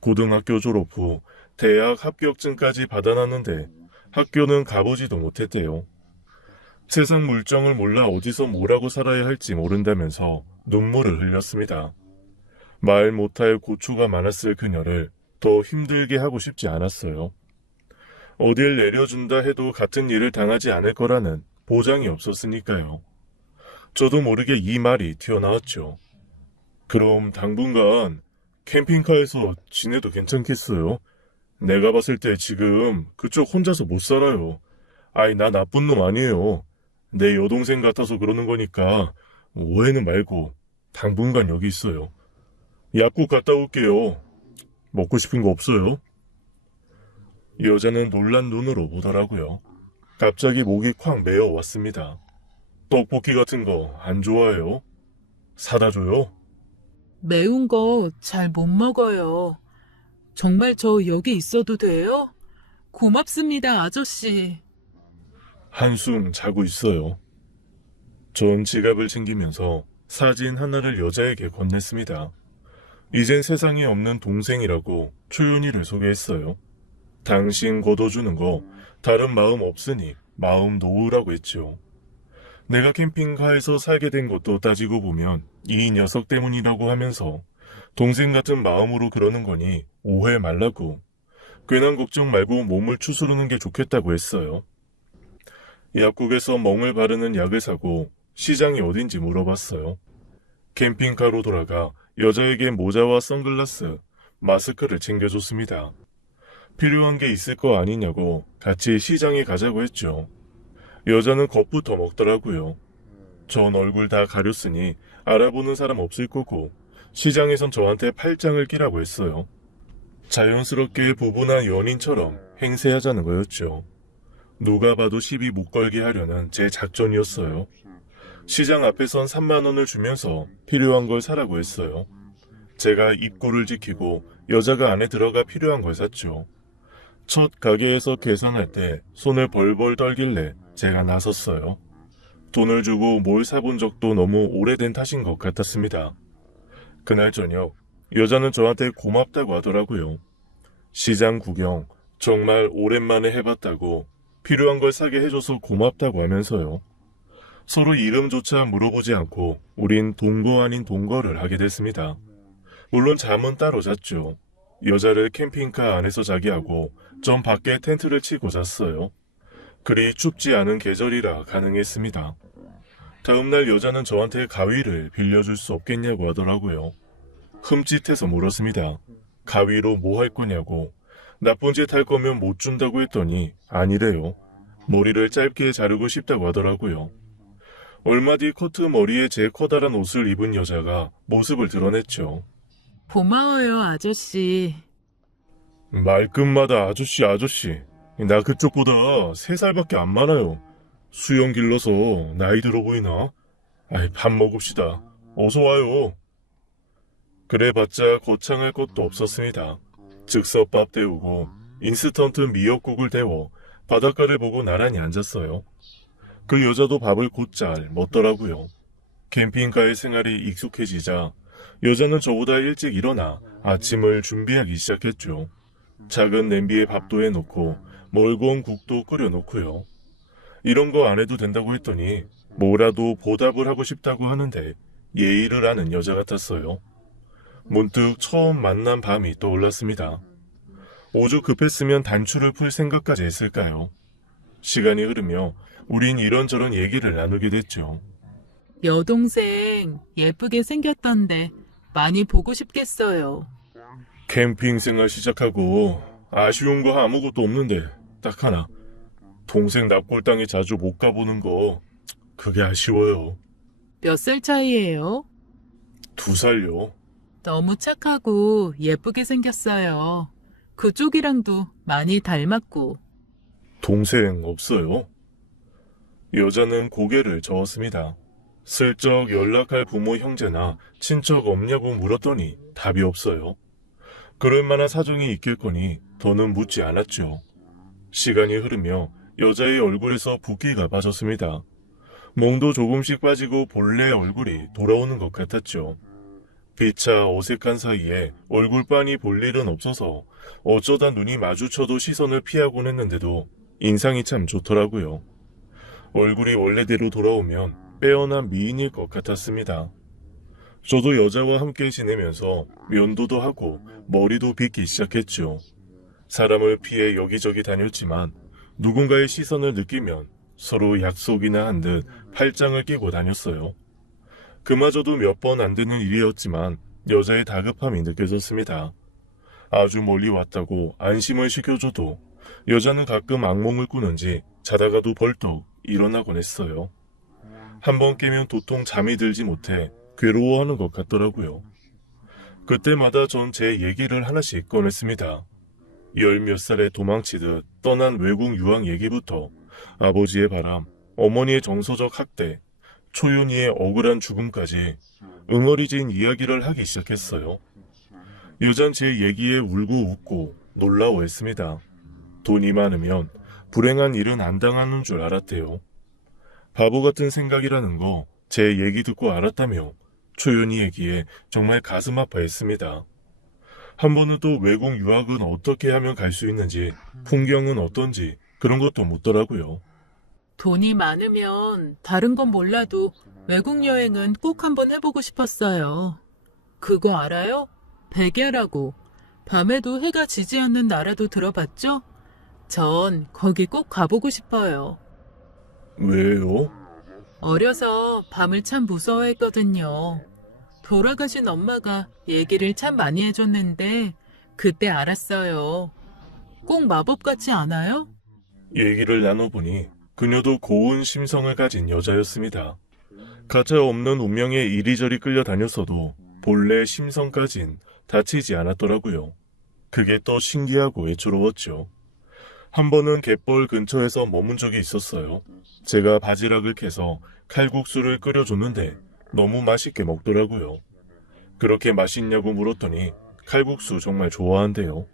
고등학교 졸업 후 대학 합격증까지 받아놨는데 학교는 가보지도 못했대요. 세상 물정을 몰라 어디서 뭐라고 살아야 할지 모른다면서 눈물을 흘렸습니다. 말 못할 고초가 많았을 그녀를 더 힘들게 하고 싶지 않았어요. 어딜 내려준다 해도 같은 일을 당하지 않을 거라는 보장이 없었으니까요. 저도 모르게 이 말이 튀어나왔죠. 그럼 당분간 캠핑카에서 지내도 괜찮겠어요? 내가 봤을 때 지금 그쪽 혼자서 못 살아요. 아이, 나 나쁜 놈 아니에요. 내 여동생 같아서 그러는 거니까 오해는 말고 당분간 여기 있어요. 약국 갔다 올게요. 먹고 싶은 거 없어요? 여자는 놀란 눈으로 보더라고요. 갑자기 목이 콱 메어왔습니다. 떡볶이 같은 거 안 좋아해요? 사다 줘요? 매운 거 잘 못 먹어요. 정말 저 여기 있어도 돼요? 고맙습니다, 아저씨. 한숨 자고 있어요. 전 지갑을 챙기면서 사진 하나를 여자에게 건넸습니다. 이젠 세상에 없는 동생이라고 초윤이를 소개했어요. 당신 거둬주는 거 다른 마음 없으니 마음 놓으라고 했죠. 내가 캠핑카에서 살게 된 것도 따지고 보면 이 녀석 때문이라고 하면서 동생 같은 마음으로 그러는 거니 오해 말라고, 괜한 걱정 말고 몸을 추스르는 게 좋겠다고 했어요. 약국에서 멍을 바르는 약을 사고 시장이 어딘지 물어봤어요. 캠핑카로 돌아가 여자에게 모자와 선글라스, 마스크를 챙겨줬습니다. 필요한 게 있을 거 아니냐고 같이 시장에 가자고 했죠. 여자는 겁부터 먹더라고요. 전 얼굴 다 가렸으니 알아보는 사람 없을 거고 시장에선 저한테 팔짱을 끼라고 했어요. 자연스럽게 부부나 연인처럼 행세하자는 거였죠. 누가 봐도 시비 못 걸게 하려는 제 작전이었어요. 시장 앞에선 3만 원을 주면서 필요한 걸 사라고 했어요. 제가 입구를 지키고 여자가 안에 들어가 필요한 걸 샀죠. 첫 가게에서 계산할 때 손을 벌벌 떨길래 제가 나섰어요. 돈을 주고 뭘 사본 적도 너무 오래된 탓인 것 같았습니다. 그날 저녁 여자는 저한테 고맙다고 하더라고요. 시장 구경 정말 오랜만에 해봤다고, 필요한 걸 사게 해줘서 고맙다고 하면서요. 서로 이름조차 물어보지 않고 우린 동거 아닌 동거를 하게 됐습니다. 물론 잠은 따로 잤죠. 여자를 캠핑카 안에서 자게 하고 전 밖에 텐트를 치고 잤어요. 그리 춥지 않은 계절이라 가능했습니다. 다음날 여자는 저한테 가위를 빌려줄 수 없겠냐고 하더라고요. 흠칫해서 물었습니다. 가위로 뭐 할 거냐고. 나쁜 짓 할 거면 못 준다고 했더니 아니래요. 머리를 짧게 자르고 싶다고 하더라고요. 얼마 뒤 코트 머리에 제 커다란 옷을 입은 여자가 모습을 드러냈죠. 고마워요, 아저씨. 말끝마다 아저씨 아저씨. 나 그쪽보다 3살밖에 안 많아요. 수염 길러서 나이 들어 보이나? 아이, 밥 먹읍시다. 어서 와요. 그래봤자 거창할 것도 없었습니다. 즉석밥 데우고 인스턴트 미역국을 데워 바닷가를 보고 나란히 앉았어요. 그 여자도 밥을 곧잘 먹더라고요. 캠핑카의 생활이 익숙해지자 여자는 저보다 일찍 일어나 아침을 준비하기 시작했죠. 작은 냄비에 밥도 해놓고 멀고온 국도 끓여놓고요. 이런 거 안 해도 된다고 했더니 뭐라도 보답을 하고 싶다고 하는데 예의를 아는 여자 같았어요. 문득 처음 만난 밤이 떠올랐습니다. 오죽 급했으면 단추를 풀 생각까지 했을까요? 시간이 흐르며 우린 이런저런 얘기를 나누게 됐죠. 여동생 예쁘게 생겼던데 많이 보고 싶겠어요. 캠핑 생활 시작하고 아쉬운 거 아무것도 없는데 딱 하나. 동생 납골당에 자주 못 가보는 거, 그게 아쉬워요. 몇 살 차이예요? 2살요. 너무 착하고 예쁘게 생겼어요. 그쪽이랑도 많이 닮았고. 동생 없어요? 여자는 고개를 저었습니다. 슬쩍 연락할 부모 형제나 친척 없냐고 물었더니 답이 없어요. 그럴 만한 사정이 있겠거니 더는 묻지 않았죠. 시간이 흐르며 여자의 얼굴에서 붓기가 빠졌습니다. 멍도 조금씩 빠지고 본래 얼굴이 돌아오는 것 같았죠. 피차 어색한 사이에 얼굴빤히 볼 일은 없어서 어쩌다 눈이 마주쳐도 시선을 피하곤 했는데도 인상이 참 좋더라고요. 얼굴이 원래대로 돌아오면 빼어난 미인일 것 같았습니다. 저도 여자와 함께 지내면서 면도도 하고 머리도 빗기 시작했죠. 사람을 피해 여기저기 다녔지만 누군가의 시선을 느끼면 서로 약속이나 한 듯 팔짱을 끼고 다녔어요. 그마저도 몇 번 안 되는 일이었지만 여자의 다급함이 느껴졌습니다. 아주 멀리 왔다고 안심을 시켜줘도 여자는 가끔 악몽을 꾸는지 자다가도 벌떡 일어나곤 했어요. 한번 깨면 도통 잠이 들지 못해 괴로워하는 것 같더라고요. 그때마다 전 제 얘기를 하나씩 꺼냈습니다. 10몇 살에 도망치듯 떠난 외국 유학 얘기부터 아버지의 바람, 어머니의 정서적 학대, 초윤이의 억울한 죽음까지 응어리진 이야기를 하기 시작했어요. 여잔 제 얘기에 울고 웃고 놀라워했습니다. 돈이 많으면 불행한 일은 안 당하는 줄 알았대요. 바보 같은 생각이라는 거 제 얘기 듣고 알았다며 초윤이 얘기에 정말 가슴 아파했습니다. 한 번은 또 외국 유학은 어떻게 하면 갈 수 있는지, 풍경은 어떤지 그런 것도 묻더라고요. 돈이 많으면 다른 건 몰라도 외국 여행은 꼭 한번 해보고 싶었어요. 그거 알아요? 백야라고. 밤에도 해가 지지 않는 나라도 들어봤죠? 전 거기 꼭 가보고 싶어요. 왜요? 어려서 밤을 참 무서워했거든요. 돌아가신 엄마가 얘기를 참 많이 해줬는데 그때 알았어요. 꼭 마법 같지 않아요? 얘기를 나눠보니 그녀도 고운 심성을 가진 여자였습니다. 가차 없는 운명에 이리저리 끌려다녔어도 본래 심성까진 다치지 않았더라고요. 그게 또 신기하고 애처로웠죠. 한 번은 갯벌 근처에서 머문 적이 있었어요. 제가 바지락을 캐서 칼국수를 끓여줬는데 너무 맛있게 먹더라고요. 그렇게 맛있냐고 물었더니 칼국수 정말 좋아한대요.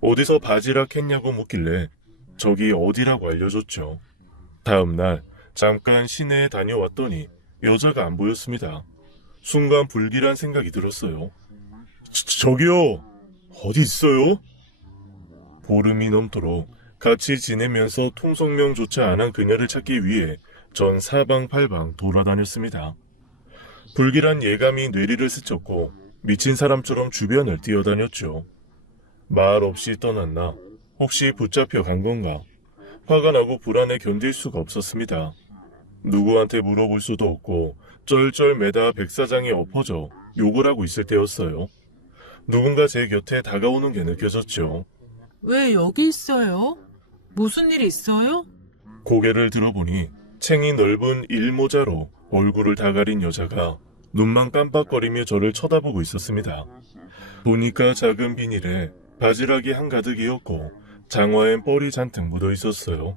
어디서 바지락 캤냐고 묻길래 저기 어디라고 알려줬죠. 다음날 잠깐 시내에 다녀왔더니 여자가 안 보였습니다. 순간 불길한 생각이 들었어요. 저기요, 어디 있어요? 보름이 넘도록 같이 지내면서 통성명조차 안 한 그녀를 찾기 위해 전 사방팔방 돌아다녔습니다. 불길한 예감이 뇌리를 스쳤고 미친 사람처럼 주변을 뛰어다녔죠. 말 없이 떠났나? 혹시 붙잡혀 간 건가? 화가 나고 불안해 견딜 수가 없었습니다. 누구한테 물어볼 수도 없고 쩔쩔 매다 백사장에 엎어져 욕을 하고 있을 때였어요. 누군가 제 곁에 다가오는 게 느껴졌죠. 왜 여기 있어요? 무슨 일 있어요? 고개를 들어보니 챙이 넓은 일모자로 얼굴을 다 가린 여자가 눈만 깜빡거리며 저를 쳐다보고 있었습니다. 보니까 작은 비닐에 바지락이 한가득이었고 장화엔 뻘이 잔뜩 묻어 있었어요.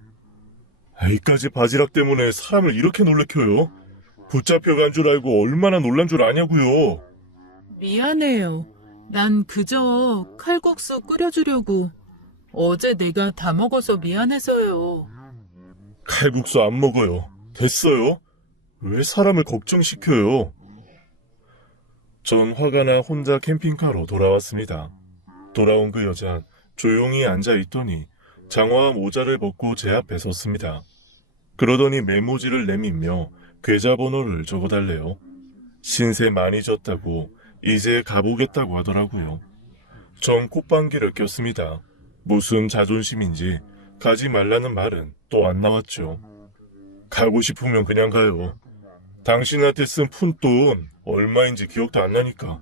이까지 바지락 때문에 사람을 이렇게 놀래켜요? 붙잡혀간 줄 알고 얼마나 놀란 줄 아냐고요. 미안해요. 난 그저 칼국수 끓여주려고. 어제 내가 다 먹어서 미안해서요. 칼국수 안 먹어요. 됐어요? 왜 사람을 걱정시켜요? 전 화가 나 혼자 캠핑카로 돌아왔습니다. 돌아온 그 여잔 조용히 앉아있더니 장화와 모자를 벗고 제 앞에 섰습니다. 그러더니 메모지를 내밀며 계좌번호를 적어달래요. 신세 많이 졌다고 이제 가보겠다고 하더라고요. 전 콧방귀를 꼈습니다. 무슨 자존심인지 가지 말라는 말은 또 안 나왔죠. 가고 싶으면 그냥 가요. 당신한테 쓴 푼돈 얼마인지 기억도 안 나니까.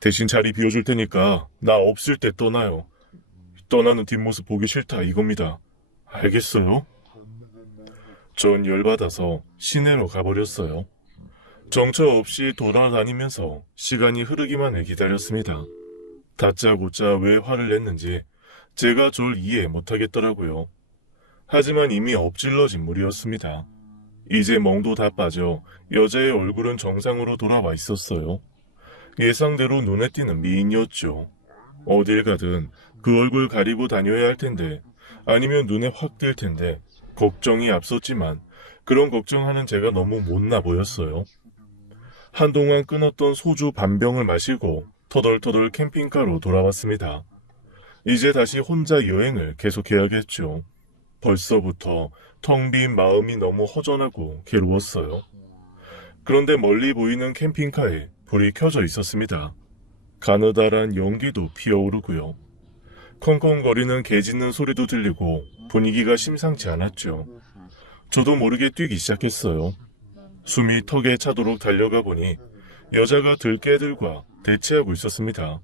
대신 자리 비워줄 테니까 나 없을 때 떠나요. 떠나는 뒷모습 보기 싫다 이겁니다. 알겠어요? 전 열받아서 시내로 가버렸어요. 정처 없이 돌아다니면서 시간이 흐르기만 해 기다렸습니다. 다짜고짜 왜 화를 냈는지 제가 절 이해 못하겠더라고요. 하지만 이미 엎질러진 물이었습니다. 이제 멍도 다 빠져 여자의 얼굴은 정상으로 돌아와 있었어요. 예상대로 눈에 띄는 미인이었죠. 어딜 가든 그 얼굴 가리고 다녀야 할 텐데 아니면 눈에 확 띌 텐데 걱정이 앞섰지만 그런 걱정하는 제가 너무 못나 보였어요. 한동안 끊었던 소주 반병을 마시고 터덜터덜 캠핑카로 돌아왔습니다. 이제 다시 혼자 여행을 계속해야겠죠. 벌써부터 텅 빈 마음이 너무 허전하고 괴로웠어요. 그런데 멀리 보이는 캠핑카에 불이 켜져 있었습니다. 가느다란 연기도 피어오르고요. 컹컹거리는 개 짖는 소리도 들리고 분위기가 심상치 않았죠. 저도 모르게 뛰기 시작했어요. 숨이 턱에 차도록 달려가 보니 여자가 들개들과 대치하고 있었습니다.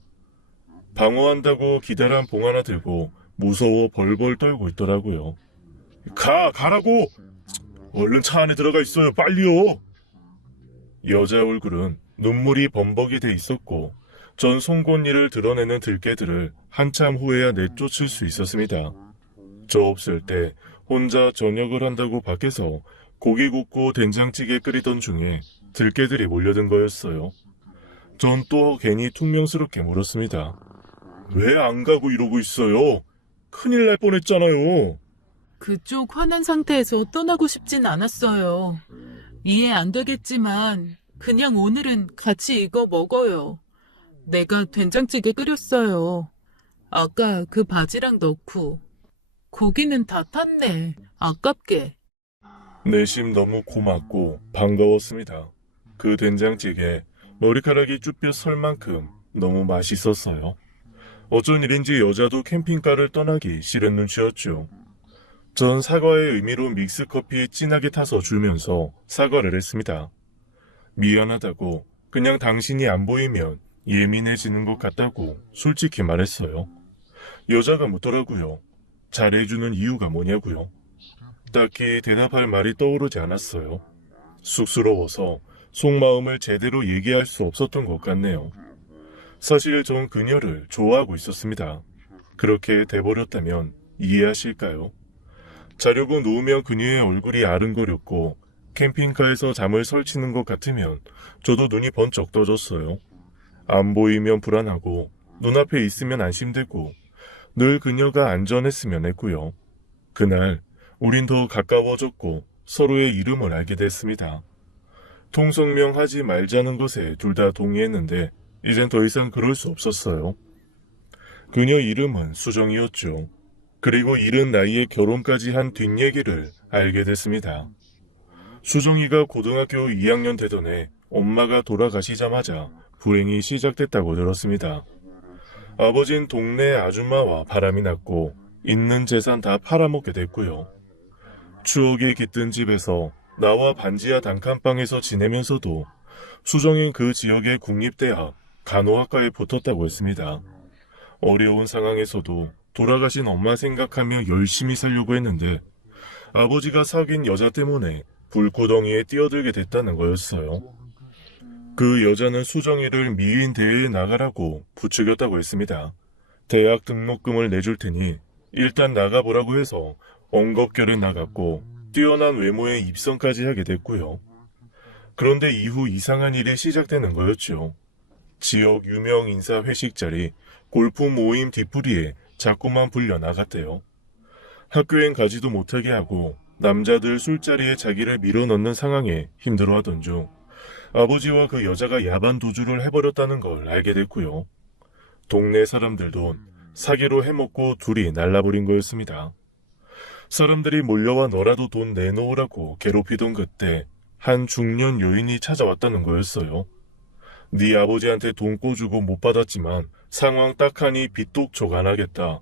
방어한다고 기다란 봉 하나 들고 무서워 벌벌 떨고 있더라고요. 가라고! 얼른 차 안에 들어가 있어요, 빨리요! 여자 얼굴은 눈물이 범벅이 돼 있었고 전 송곳니를 드러내는 들개들을 한참 후에야 내쫓을 수 있었습니다. 저 없을 때 혼자 저녁을 한다고 밖에서 고기 굽고 된장찌개 끓이던 중에 들개들이 몰려든 거였어요. 전 또 괜히 퉁명스럽게 물었습니다. 왜 안 가고 이러고 있어요? 큰일 날 뻔했잖아요. 그쪽 화난 상태에서 떠나고 싶진 않았어요. 이해 안 되겠지만 그냥 오늘은 같이 이거 먹어요. 내가 된장찌개 끓였어요. 아까 그 바지락 넣고. 고기는 다 탔네. 아깝게. 내심 너무 고맙고 반가웠습니다. 그 된장찌개 머리카락이 쭈뼛 설 만큼 너무 맛있었어요. 어쩐 일인지 여자도 캠핑카를 떠나기 싫은 눈치였죠. 전 사과의 의미로 믹스커피에 진하게 타서 주면서 사과를 했습니다. 미안하다고, 그냥 당신이 안 보이면 예민해지는 것 같다고 솔직히 말했어요. 여자가 묻더라고요. 잘해주는 이유가 뭐냐고요. 딱히 대답할 말이 떠오르지 않았어요. 쑥스러워서 속마음을 제대로 얘기할 수 없었던 것 같네요. 사실 전 그녀를 좋아하고 있었습니다. 그렇게 돼버렸다면 이해하실까요? 자려고 누우면 그녀의 얼굴이 아른거렸고 캠핑카에서 잠을 설치는 것 같으면 저도 눈이 번쩍 떠졌어요. 안 보이면 불안하고 눈앞에 있으면 안심되고 늘 그녀가 안전했으면 했고요. 그날 우린 더 가까워졌고 서로의 이름을 알게 됐습니다. 통성명 하지 말자는 것에 둘 다 동의했는데 이젠 더 이상 그럴 수 없었어요. 그녀 이름은 수정이었죠. 그리고 이른 나이에 결혼까지 한 뒷얘기를 알게 됐습니다. 수정이가 고등학교 2학년 되던 해 엄마가 돌아가시자마자 불행이 시작됐다고 들었습니다. 아버진 동네 아줌마와 바람이 났고 있는 재산 다 팔아먹게 됐고요. 추억에 깃든 집에서 나와 반지하 단칸방에서 지내면서도 수정인 그 지역의 국립대학 간호학과에 붙었다고 했습니다. 어려운 상황에서도 돌아가신 엄마 생각하며 열심히 살려고 했는데 아버지가 사귄 여자 때문에 불구덩이에 뛰어들게 됐다는 거였어요. 그 여자는 수정이를 미인 대회에 나가라고 부추겼다고 했습니다. 대학 등록금을 내줄 테니 일단 나가보라고 해서 엉겁결에 나갔고 뛰어난 외모에 입성까지 하게 됐고요. 그런데 이후 이상한 일이 시작되는 거였죠. 지역 유명 인사 회식 자리, 골프 모임 뒤풀이에 자꾸만 불려 나갔대요. 학교엔 가지도 못하게 하고 남자들 술자리에 자기를 밀어넣는 상황에 힘들어하던 중 아버지와 그 여자가 야반 도주를 해버렸다는 걸 알게 됐고요. 동네 사람들도 사기로 해먹고 둘이 날라버린 거였습니다. 사람들이 몰려와 너라도 돈 내놓으라고 괴롭히던 그때 한 중년 여인이 찾아왔다는 거였어요. 네 아버지한테 돈 꿔주고 못 받았지만 상황 딱하니 빚독촉 안 하겠다.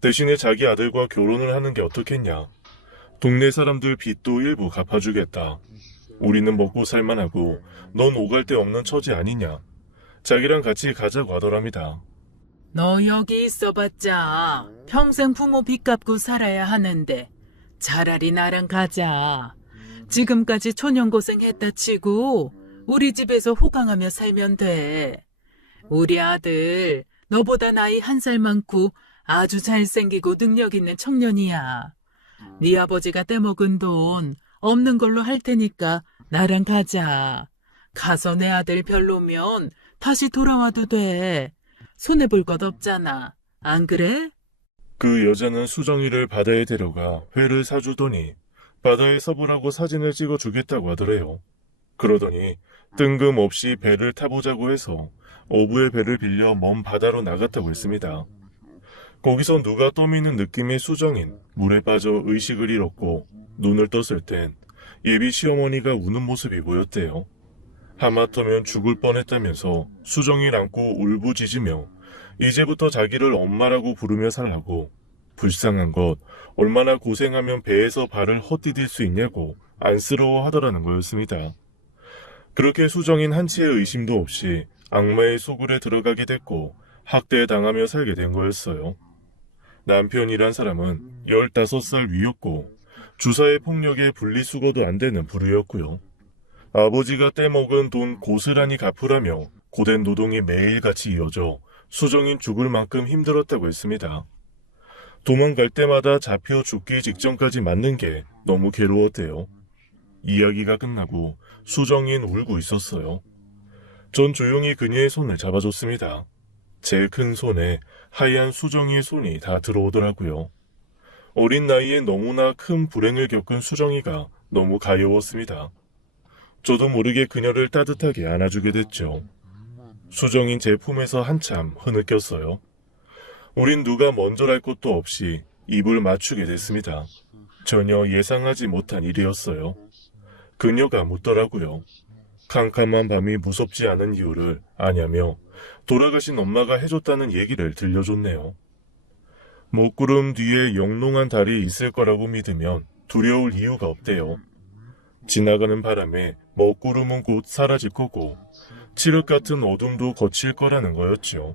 대신에 자기 아들과 결혼을 하는 게 어떻겠냐. 동네 사람들 빚도 일부 갚아주겠다. 우리는 먹고 살만하고 넌 오갈 데 없는 처지 아니냐. 자기랑 같이 가자고 하더랍니다. 너 여기 있어봤자 평생 부모 빚 갚고 살아야 하는데 차라리 나랑 가자. 지금까지 초년고생했다 치고 우리 집에서 호강하며 살면 돼. 우리 아들 너보다 나이 1살 많고 아주 잘생기고 능력 있는 청년이야. 네 아버지가 떼먹은 돈 없는 걸로 할 테니까 나랑 가자. 가서 내 아들 별로면 다시 돌아와도 돼. 손해볼 것 없잖아. 안 그래? 그 여자는 수정이를 바다에 데려가 회를 사주더니 바다에 서보라고 사진을 찍어주겠다고 하더래요. 그러더니 뜬금없이 배를 타보자고 해서 어부의 배를 빌려 먼 바다로 나갔다고 했습니다. 거기서 누가 떠미는 느낌의 수정인 물에 빠져 의식을 잃었고 눈을 떴을 땐 예비 시어머니가 우는 모습이 보였대요. 하마터면 죽을 뻔했다면서 수정이를 안고 울부짖으며 이제부터 자기를 엄마라고 부르며 살라고, 불쌍한 것 얼마나 고생하면 배에서 발을 헛디딜 수 있냐고 안쓰러워하더라는 거였습니다. 그렇게 수정인 한치의 의심도 없이 악마의 소굴에 들어가게 됐고 학대당하며 살게 된 거였어요. 남편이란 사람은 15살 위였고 주사의 폭력에 분리수거도 안 되는 부류였고요. 아버지가 떼먹은 돈 고스란히 갚으라며 고된 노동이 매일같이 이어져 수정인 죽을 만큼 힘들었다고 했습니다. 도망갈 때마다 잡혀 죽기 직전까지 맞는 게 너무 괴로웠대요. 이야기가 끝나고 수정인 울고 있었어요. 전 조용히 그녀의 손을 잡아줬습니다. 제 큰 손에 하얀 수정이의 손이 다 들어오더라고요. 어린 나이에 너무나 큰 불행을 겪은 수정이가 너무 가여웠습니다. 저도 모르게 그녀를 따뜻하게 안아주게 됐죠. 수정인 제 품에서 한참 흐느꼈어요. 우린 누가 먼저랄 것도 없이 입을 맞추게 됐습니다. 전혀 예상하지 못한 일이었어요. 그녀가 묻더라고요. 캄캄한 밤이 무섭지 않은 이유를 아냐며 돌아가신 엄마가 해줬다는 얘기를 들려줬네요. 먹구름 뒤에 영롱한 달이 있을 거라고 믿으면 두려울 이유가 없대요. 지나가는 바람에 먹구름은 곧 사라질 거고 칠흑 같은 어둠도 거칠 거라는 거였죠.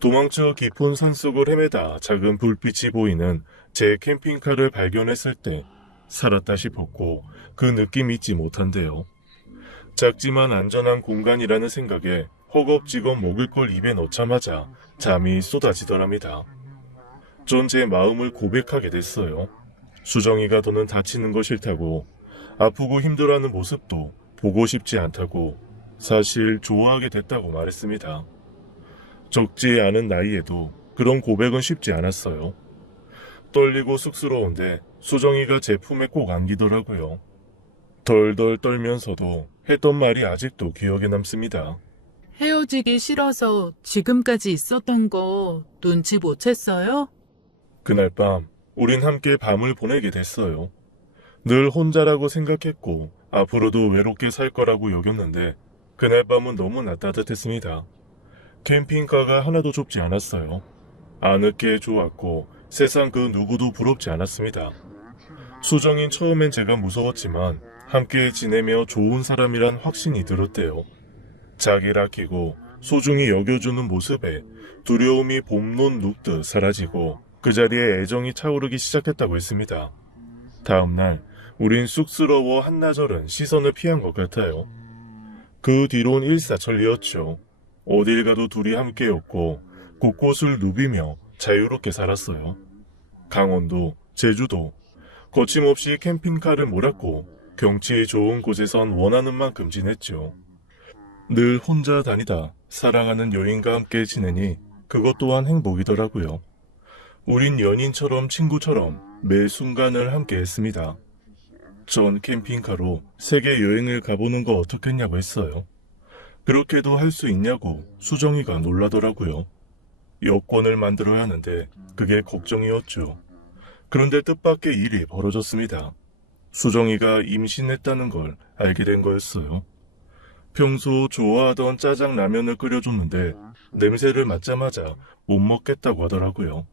도망쳐 깊은 산속을 헤매다 작은 불빛이 보이는 제 캠핑카를 발견했을 때 살았다 싶었고 그 느낌 잊지 못한대요. 작지만 안전한 공간이라는 생각에 허겁지겁 먹을 걸 입에 넣자마자 잠이 쏟아지더랍니다. 전 제 마음을 고백하게 됐어요. 수정이가 더는 다치는 거 싫다고, 아프고 힘들어하는 모습도 보고 싶지 않다고, 사실 좋아하게 됐다고 말했습니다. 적지 않은 나이에도 그런 고백은 쉽지 않았어요. 떨리고 쑥스러운데 수정이가 제 품에 꼭 안기더라고요. 덜덜 떨면서도 했던 말이 아직도 기억에 남습니다. 헤어지기 싫어서 지금까지 있었던 거 눈치 못 챘어요? 그날 밤 우린 함께 밤을 보내게 됐어요. 늘 혼자라고 생각했고 앞으로도 외롭게 살 거라고 여겼는데 그날 밤은 너무나 따뜻했습니다. 캠핑카가 하나도 좁지 않았어요. 아늑해 좋았고 세상 그 누구도 부럽지 않았습니다. 수정인 처음엔 제가 무서웠지만 함께 지내며 좋은 사람이란 확신이 들었대요. 자기를 아끼고 소중히 여겨주는 모습에 두려움이 봄눈 눕듯 사라지고 그 자리에 애정이 차오르기 시작했다고 했습니다. 다음날 우린 쑥스러워 한나절은 시선을 피한 것 같아요. 그 뒤론 일사천리였죠. 어딜 가도 둘이 함께였고 곳곳을 누비며 자유롭게 살았어요. 강원도, 제주도, 거침없이 캠핑카를 몰았고 경치 좋은 곳에선 원하는 만큼 지냈죠. 늘 혼자 다니다 사랑하는 여인과 함께 지내니 그것 또한 행복이더라고요. 우린 연인처럼 친구처럼 매 순간을 함께 했습니다. 전 캠핑카로 세계 여행을 가보는 거 어떻겠냐고 했어요. 그렇게도 할 수 있냐고 수정이가 놀라더라고요. 여권을 만들어야 하는데 그게 걱정이었죠. 그런데 뜻밖의 일이 벌어졌습니다. 수정이가 임신했다는 걸 알게 된 거였어요. 평소 좋아하던 짜장라면을 끓여줬는데 냄새를 맡자마자 못 먹겠다고 하더라고요.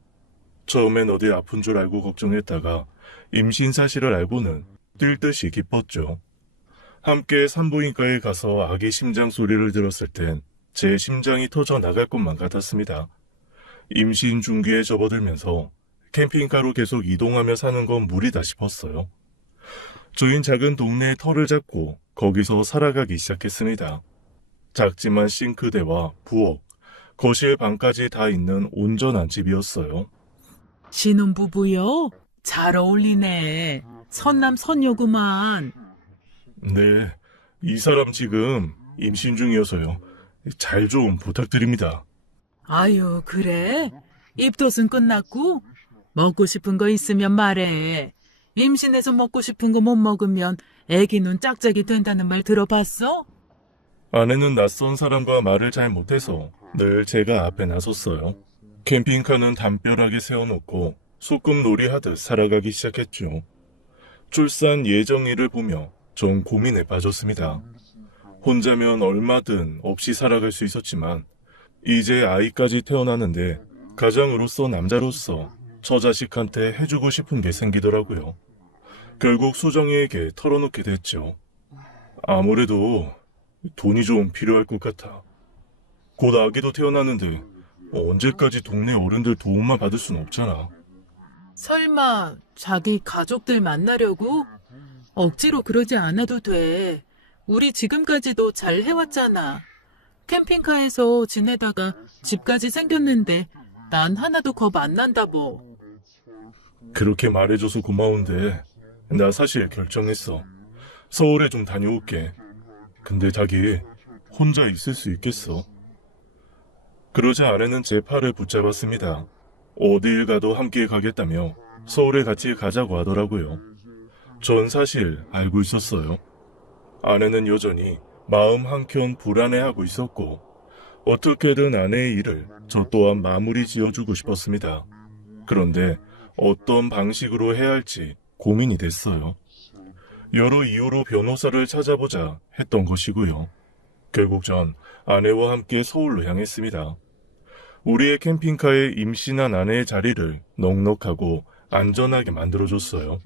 처음엔 어디 아픈 줄 알고 걱정했다가 임신 사실을 알고는 뛸 듯이 기뻤죠. 함께 산부인과에 가서 아기 심장 소리를 들었을 땐 제 심장이 터져 나갈 것만 같았습니다. 임신 중기에 접어들면서 캠핑카로 계속 이동하며 사는 건 무리다 싶었어요. 저흰 작은 동네에 터를 잡고 거기서 살아가기 시작했습니다. 작지만 싱크대와 부엌, 거실 방까지 다 있는 온전한 집이었어요. 신혼부부요? 잘 어울리네. 선남 선녀구만. 네, 이 사람 지금 임신 중이어서요. 잘 좀 부탁드립니다. 아유, 그래? 입덧은 끝났고? 먹고 싶은 거 있으면 말해. 임신해서 먹고 싶은 거 못 먹으면 애기는 짝짝이 된다는 말 들어봤어? 아내는 낯선 사람과 말을 잘 못해서 늘 제가 앞에 나섰어요. 캠핑카는 담벼락에 세워놓고 소꿉놀이 하듯 살아가기 시작했죠. 출산 예정일을 보며 전 고민에 빠졌습니다. 혼자면 얼마든 없이 살아갈 수 있었지만 이제 아이까지 태어나는데 가장으로서 남자로서 저 자식한테 해주고 싶은 게 생기더라고요. 결국 수정이에게 털어놓게 됐죠. 아무래도 돈이 좀 필요할 것 같아. 곧 아기도 태어나는데 언제까지 동네 어른들 도움만 받을 순 없잖아. 설마 자기 가족들 만나려고? 억지로 그러지 않아도 돼. 우리 지금까지도 잘 해왔잖아. 캠핑카에서 지내다가 집까지 생겼는데 난 하나도 겁 안 난다 뭐. 그렇게 말해줘서 고마운데 나 사실 결정했어. 서울에 좀 다녀올게. 근데 자기 혼자 있을 수 있겠어? 그러자 아내는 제 팔을 붙잡았습니다. 어딜 가도 함께 가겠다며 서울에 같이 가자고 하더라고요. 전 사실 알고 있었어요. 아내는 여전히 마음 한켠 불안해하고 있었고 어떻게든 아내의 일을 저 또한 마무리 지어주고 싶었습니다. 그런데 어떤 방식으로 해야 할지 고민이 됐어요. 여러 이유로 변호사를 찾아보자 했던 것이고요. 결국 전 아내와 함께 서울로 향했습니다. 우리의 캠핑카에 임신한 아내의 자리를 넉넉하고 안전하게 만들어줬어요.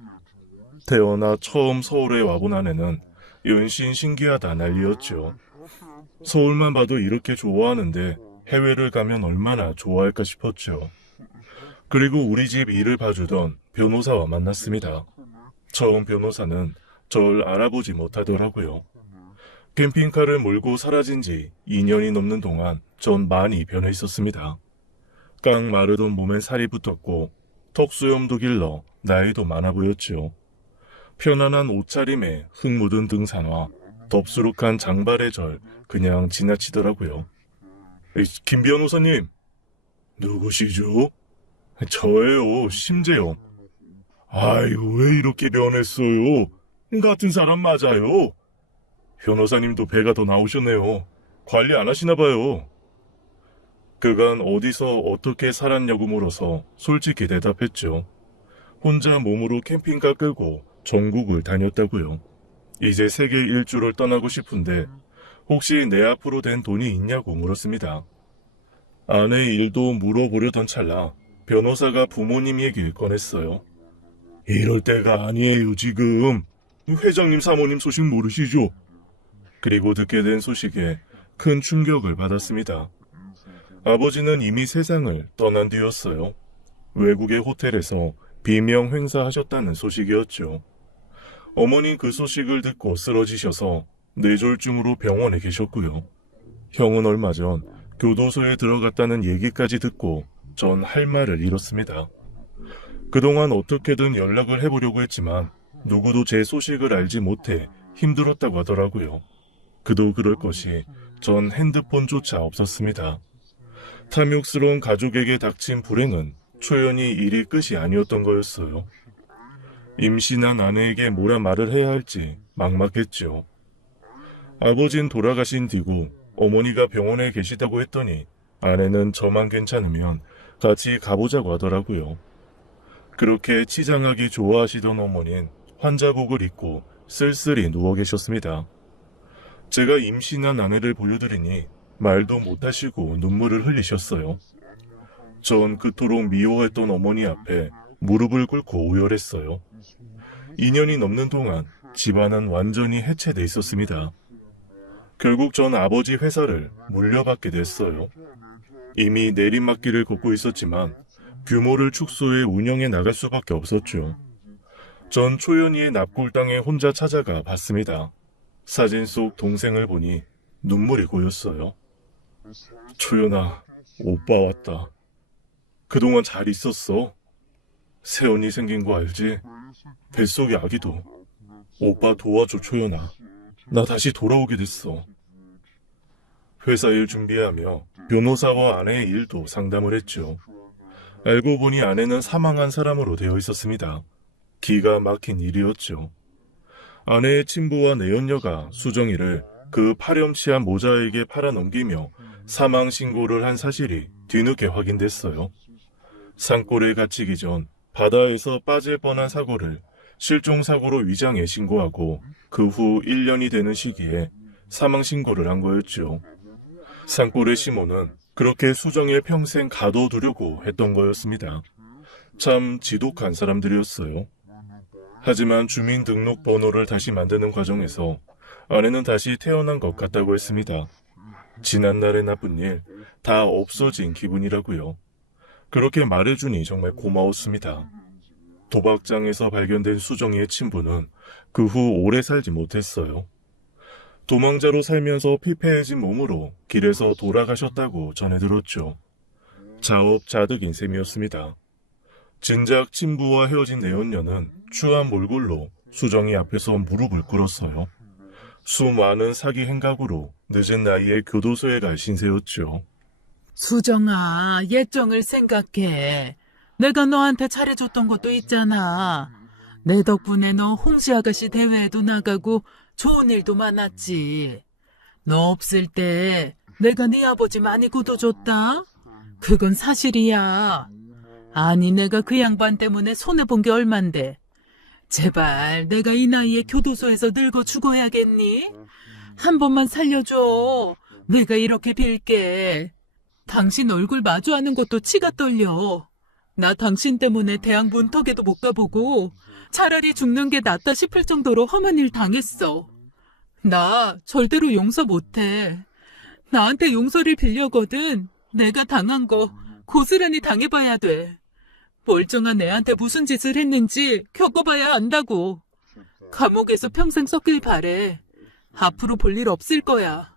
태어나 처음 서울에 와본 아내는 연신 신기하다 난리였죠. 서울만 봐도 이렇게 좋아하는데 해외를 가면 얼마나 좋아할까 싶었죠. 그리고 우리 집 일을 봐주던 변호사와 만났습니다. 처음 변호사는 절 알아보지 못하더라고요. 캠핑카를 몰고 사라진 지 2년이 넘는 동안 전 많이 변해 있었습니다. 깡 마르던 몸엔 살이 붙었고 턱수염도 길러 나이도 많아 보였죠. 편안한 옷차림에 흙 묻은 등산화, 덥수룩한 장발의 절 그냥 지나치더라고요. 김 변호사님, 누구시죠? 저예요, 심재영. 아이고, 왜 이렇게 변했어요? 같은 사람 맞아요. 변호사님도 배가 더 나오셨네요. 관리 안 하시나 봐요. 그간 어디서 어떻게 살았냐고 물어서 솔직히 대답했죠. 혼자 몸으로 캠핑카 끌고 전국을 다녔다고요. 이제 세계 일주를 떠나고 싶은데 혹시 내 앞으로 된 돈이 있냐고 물었습니다. 아내의 일도 물어보려던 찰나 변호사가 부모님 얘기를 꺼냈어요. 이럴 때가 아니에요, 지금. 회장님 사모님 소식 모르시죠? 그리고 듣게 된 소식에 큰 충격을 받았습니다. 아버지는 이미 세상을 떠난 뒤였어요. 외국의 호텔에서 비명 행사하셨다는 소식이었죠. 어머니 그 소식을 듣고 쓰러지셔서 뇌졸중으로 병원에 계셨고요. 형은 얼마 전 교도소에 들어갔다는 얘기까지 듣고 전 할 말을 잃었습니다. 그동안 어떻게든 연락을 해보려고 했지만 누구도 제 소식을 알지 못해 힘들었다고 하더라고요. 그도 그럴 것이 전 핸드폰조차 없었습니다. 탐욕스러운 가족에게 닥친 불행은 초연히 일이 끝이 아니었던 거였어요. 임신한 아내에게 뭐라 말을 해야 할지 막막했죠. 아버진 돌아가신 뒤고 어머니가 병원에 계시다고 했더니 아내는 저만 괜찮으면 같이 가보자고 하더라고요. 그렇게 치장하기 좋아하시던 어머니는 환자복을 입고 쓸쓸히 누워 계셨습니다. 제가 임신한 아내를 보여드리니 말도 못하시고 눈물을 흘리셨어요. 전 그토록 미워했던 어머니 앞에 무릎을 꿇고 오열했어요. 2년이 넘는 동안 집안은 완전히 해체돼 있었습니다. 결국 전 아버지 회사를 물려받게 됐어요. 이미 내리막길을 걷고 있었지만 규모를 축소해 운영해 나갈 수밖에 없었죠. 전 초연이의 납골당에 혼자 찾아가 봤습니다. 사진 속 동생을 보니 눈물이 고였어요. 초연아, 오빠 왔다. 그동안 잘 있었어? 새언니 생긴 거 알지? 뱃속의 아기도. 오빠 도와줘, 초연아. 나 다시 돌아오게 됐어. 회사 일 준비하며 변호사와 아내의 일도 상담을 했죠. 알고 보니 아내는 사망한 사람으로 되어 있었습니다. 기가 막힌 일이었죠. 아내의 친부와 내연녀가 수정이를 그 파렴치한 모자에게 팔아넘기며 사망 신고를 한 사실이 뒤늦게 확인됐어요. 산골에 갇히기 전 바다에서 빠질 뻔한 사고를 실종사고로 위장해 신고하고 그 후 1년이 되는 시기에 사망 신고를 한 거였죠. 산골의 시모는 그렇게 수정의 평생 가둬두려고 했던 거였습니다. 참 지독한 사람들이었어요. 하지만 주민등록번호를 다시 만드는 과정에서 아내는 다시 태어난 것 같다고 했습니다. 지난날의 나쁜 일 다 없어진 기분이라고요. 그렇게 말해주니 정말 고마웠습니다. 도박장에서 발견된 수정이의 친부는 그 후 오래 살지 못했어요. 도망자로 살면서 피폐해진 몸으로 길에서 돌아가셨다고 전해 들었죠. 자업자득인 셈이었습니다. 진작 친부와 헤어진 내연녀는 추한 몰골로 수정이 앞에서 무릎을 꿇었어요. 수많은 사기 행각으로 늦은 나이에 교도소에 갈 신세였죠. 수정아, 예정을 생각해. 내가 너한테 잘해줬던 것도 있잖아. 내 덕분에 너 홍시 아가씨 대회에도 나가고 좋은 일도 많았지. 너 없을 때 내가 네 아버지 많이 굳어줬다? 그건 사실이야. 아니, 내가 그 양반 때문에 손해본 게 얼만데. 제발 내가 이 나이에 교도소에서 늙어 죽어야겠니? 한 번만 살려줘. 내가 이렇게 빌게. 당신 얼굴 마주하는 것도 치가 떨려. 나 당신 때문에 대학 문턱에도 못 가보고 차라리 죽는 게 낫다 싶을 정도로 험한 일 당했어. 나 절대로 용서 못해. 나한테 용서를 빌려거든. 내가 당한 거 고스란히 당해봐야 돼. 멀쩡한 애한테 무슨 짓을 했는지 겪어봐야 안다고. 감옥에서 평생 썩길 바래. 앞으로 볼 일 없을 거야.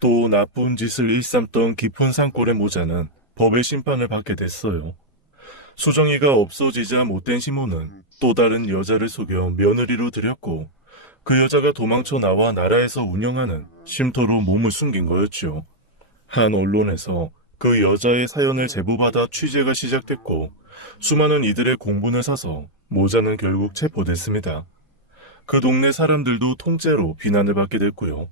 또 나쁜 짓을 일삼던 깊은 산골의 모자는 법의 심판을 받게 됐어요. 수정이가 없어지자 못된 시몬은 또 다른 여자를 속여 며느리로 들였고 그 여자가 도망쳐 나와 나라에서 운영하는 쉼터로 몸을 숨긴 거였죠. 한 언론에서 그 여자의 사연을 제보받아 취재가 시작됐고 수많은 이들의 공분을 사서 모자는 결국 체포됐습니다. 그 동네 사람들도 통째로 비난을 받게 됐고요.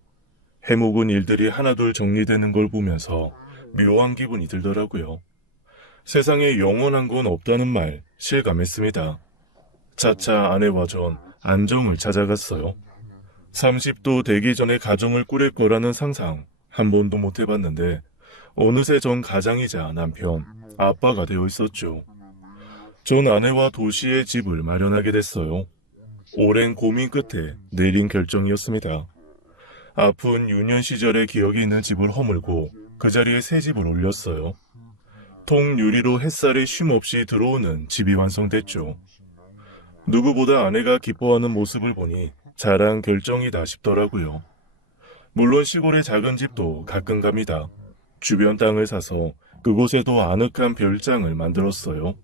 해묵은 일들이 하나둘 정리되는 걸 보면서 묘한 기분이 들더라고요. 세상에 영원한 건 없다는 말 실감했습니다. 차차 아내와 전 안정을 찾아갔어요. 30도 되기 전에 가정을 꾸릴 거라는 상상 한 번도 못 해봤는데 어느새 전 가장이자 남편, 아빠가 되어 있었죠. 전 아내와 도시에 집을 마련하게 됐어요. 오랜 고민 끝에 내린 결정이었습니다. 아픈 유년 시절의 기억이 있는 집을 허물고 그 자리에 새 집을 올렸어요. 통유리로 햇살이 쉼없이 들어오는 집이 완성됐죠. 누구보다 아내가 기뻐하는 모습을 보니 잘한 결정이다 싶더라고요. 물론 시골의 작은 집도 가끔 갑니다. 주변 땅을 사서 그곳에도 아늑한 별장을 만들었어요.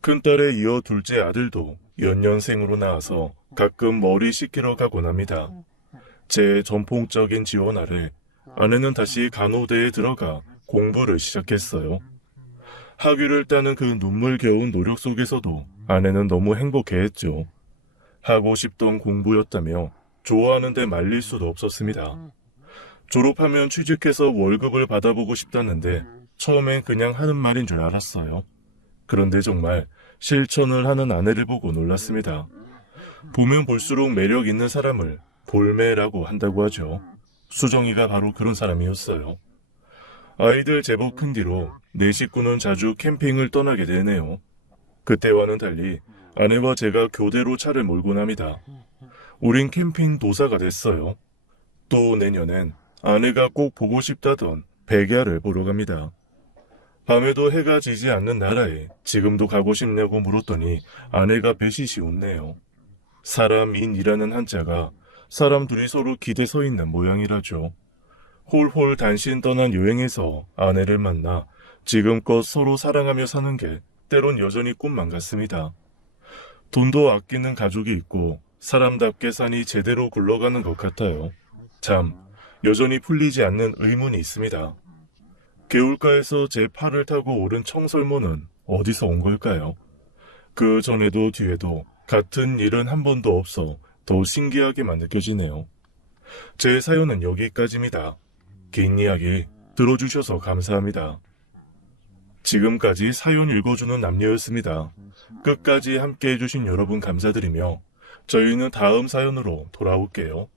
큰딸에 이어 둘째 아들도 연년생으로 나와서 가끔 머리 씻기러 가곤 합니다. 제 전폭적인 지원 아래 아내는 다시 간호대에 들어가 공부를 시작했어요. 학위를 따는 그 눈물겨운 노력 속에서도 아내는 너무 행복해했죠. 하고 싶던 공부였다며 좋아하는데 말릴 수도 없었습니다. 졸업하면 취직해서 월급을 받아보고 싶다는데 처음엔 그냥 하는 말인 줄 알았어요. 그런데 정말 실천을 하는 아내를 보고 놀랐습니다. 보면 볼수록 매력 있는 사람을 볼매라고 한다고 하죠. 수정이가 바로 그런 사람이었어요. 아이들 제법 큰 뒤로 네 식구는 자주 캠핑을 떠나게 되네요. 그때와는 달리 아내와 제가 교대로 차를 몰곤 합니다. 우린 캠핑 도사가 됐어요. 또 내년엔 아내가 꼭 보고 싶다던 백야를 보러 갑니다. 밤에도 해가 지지 않는 나라에 지금도 가고 싶냐고 물었더니 아내가 배시시 웃네요. 사람인이라는 한자가 사람 둘이 서로 기대 서 있는 모양이라죠. 홀홀 단신 떠난 여행에서 아내를 만나 지금껏 서로 사랑하며 사는 게 때론 여전히 꿈만 같습니다. 돈도 아끼는 가족이 있고 사람답게 사니 제대로 굴러가는 것 같아요. 참, 여전히 풀리지 않는 의문이 있습니다. 개울가에서 제 팔을 타고 오른 청설모는 어디서 온 걸까요? 그 전에도 뒤에도 같은 일은 한 번도 없어 더 신기하게만 느껴지네요. 제 사연은 여기까지입니다. 긴 이야기 들어주셔서 감사합니다. 지금까지 사연 읽어주는 남녀였습니다. 끝까지 함께 해주신 여러분 감사드리며 저희는 다음 사연으로 돌아올게요.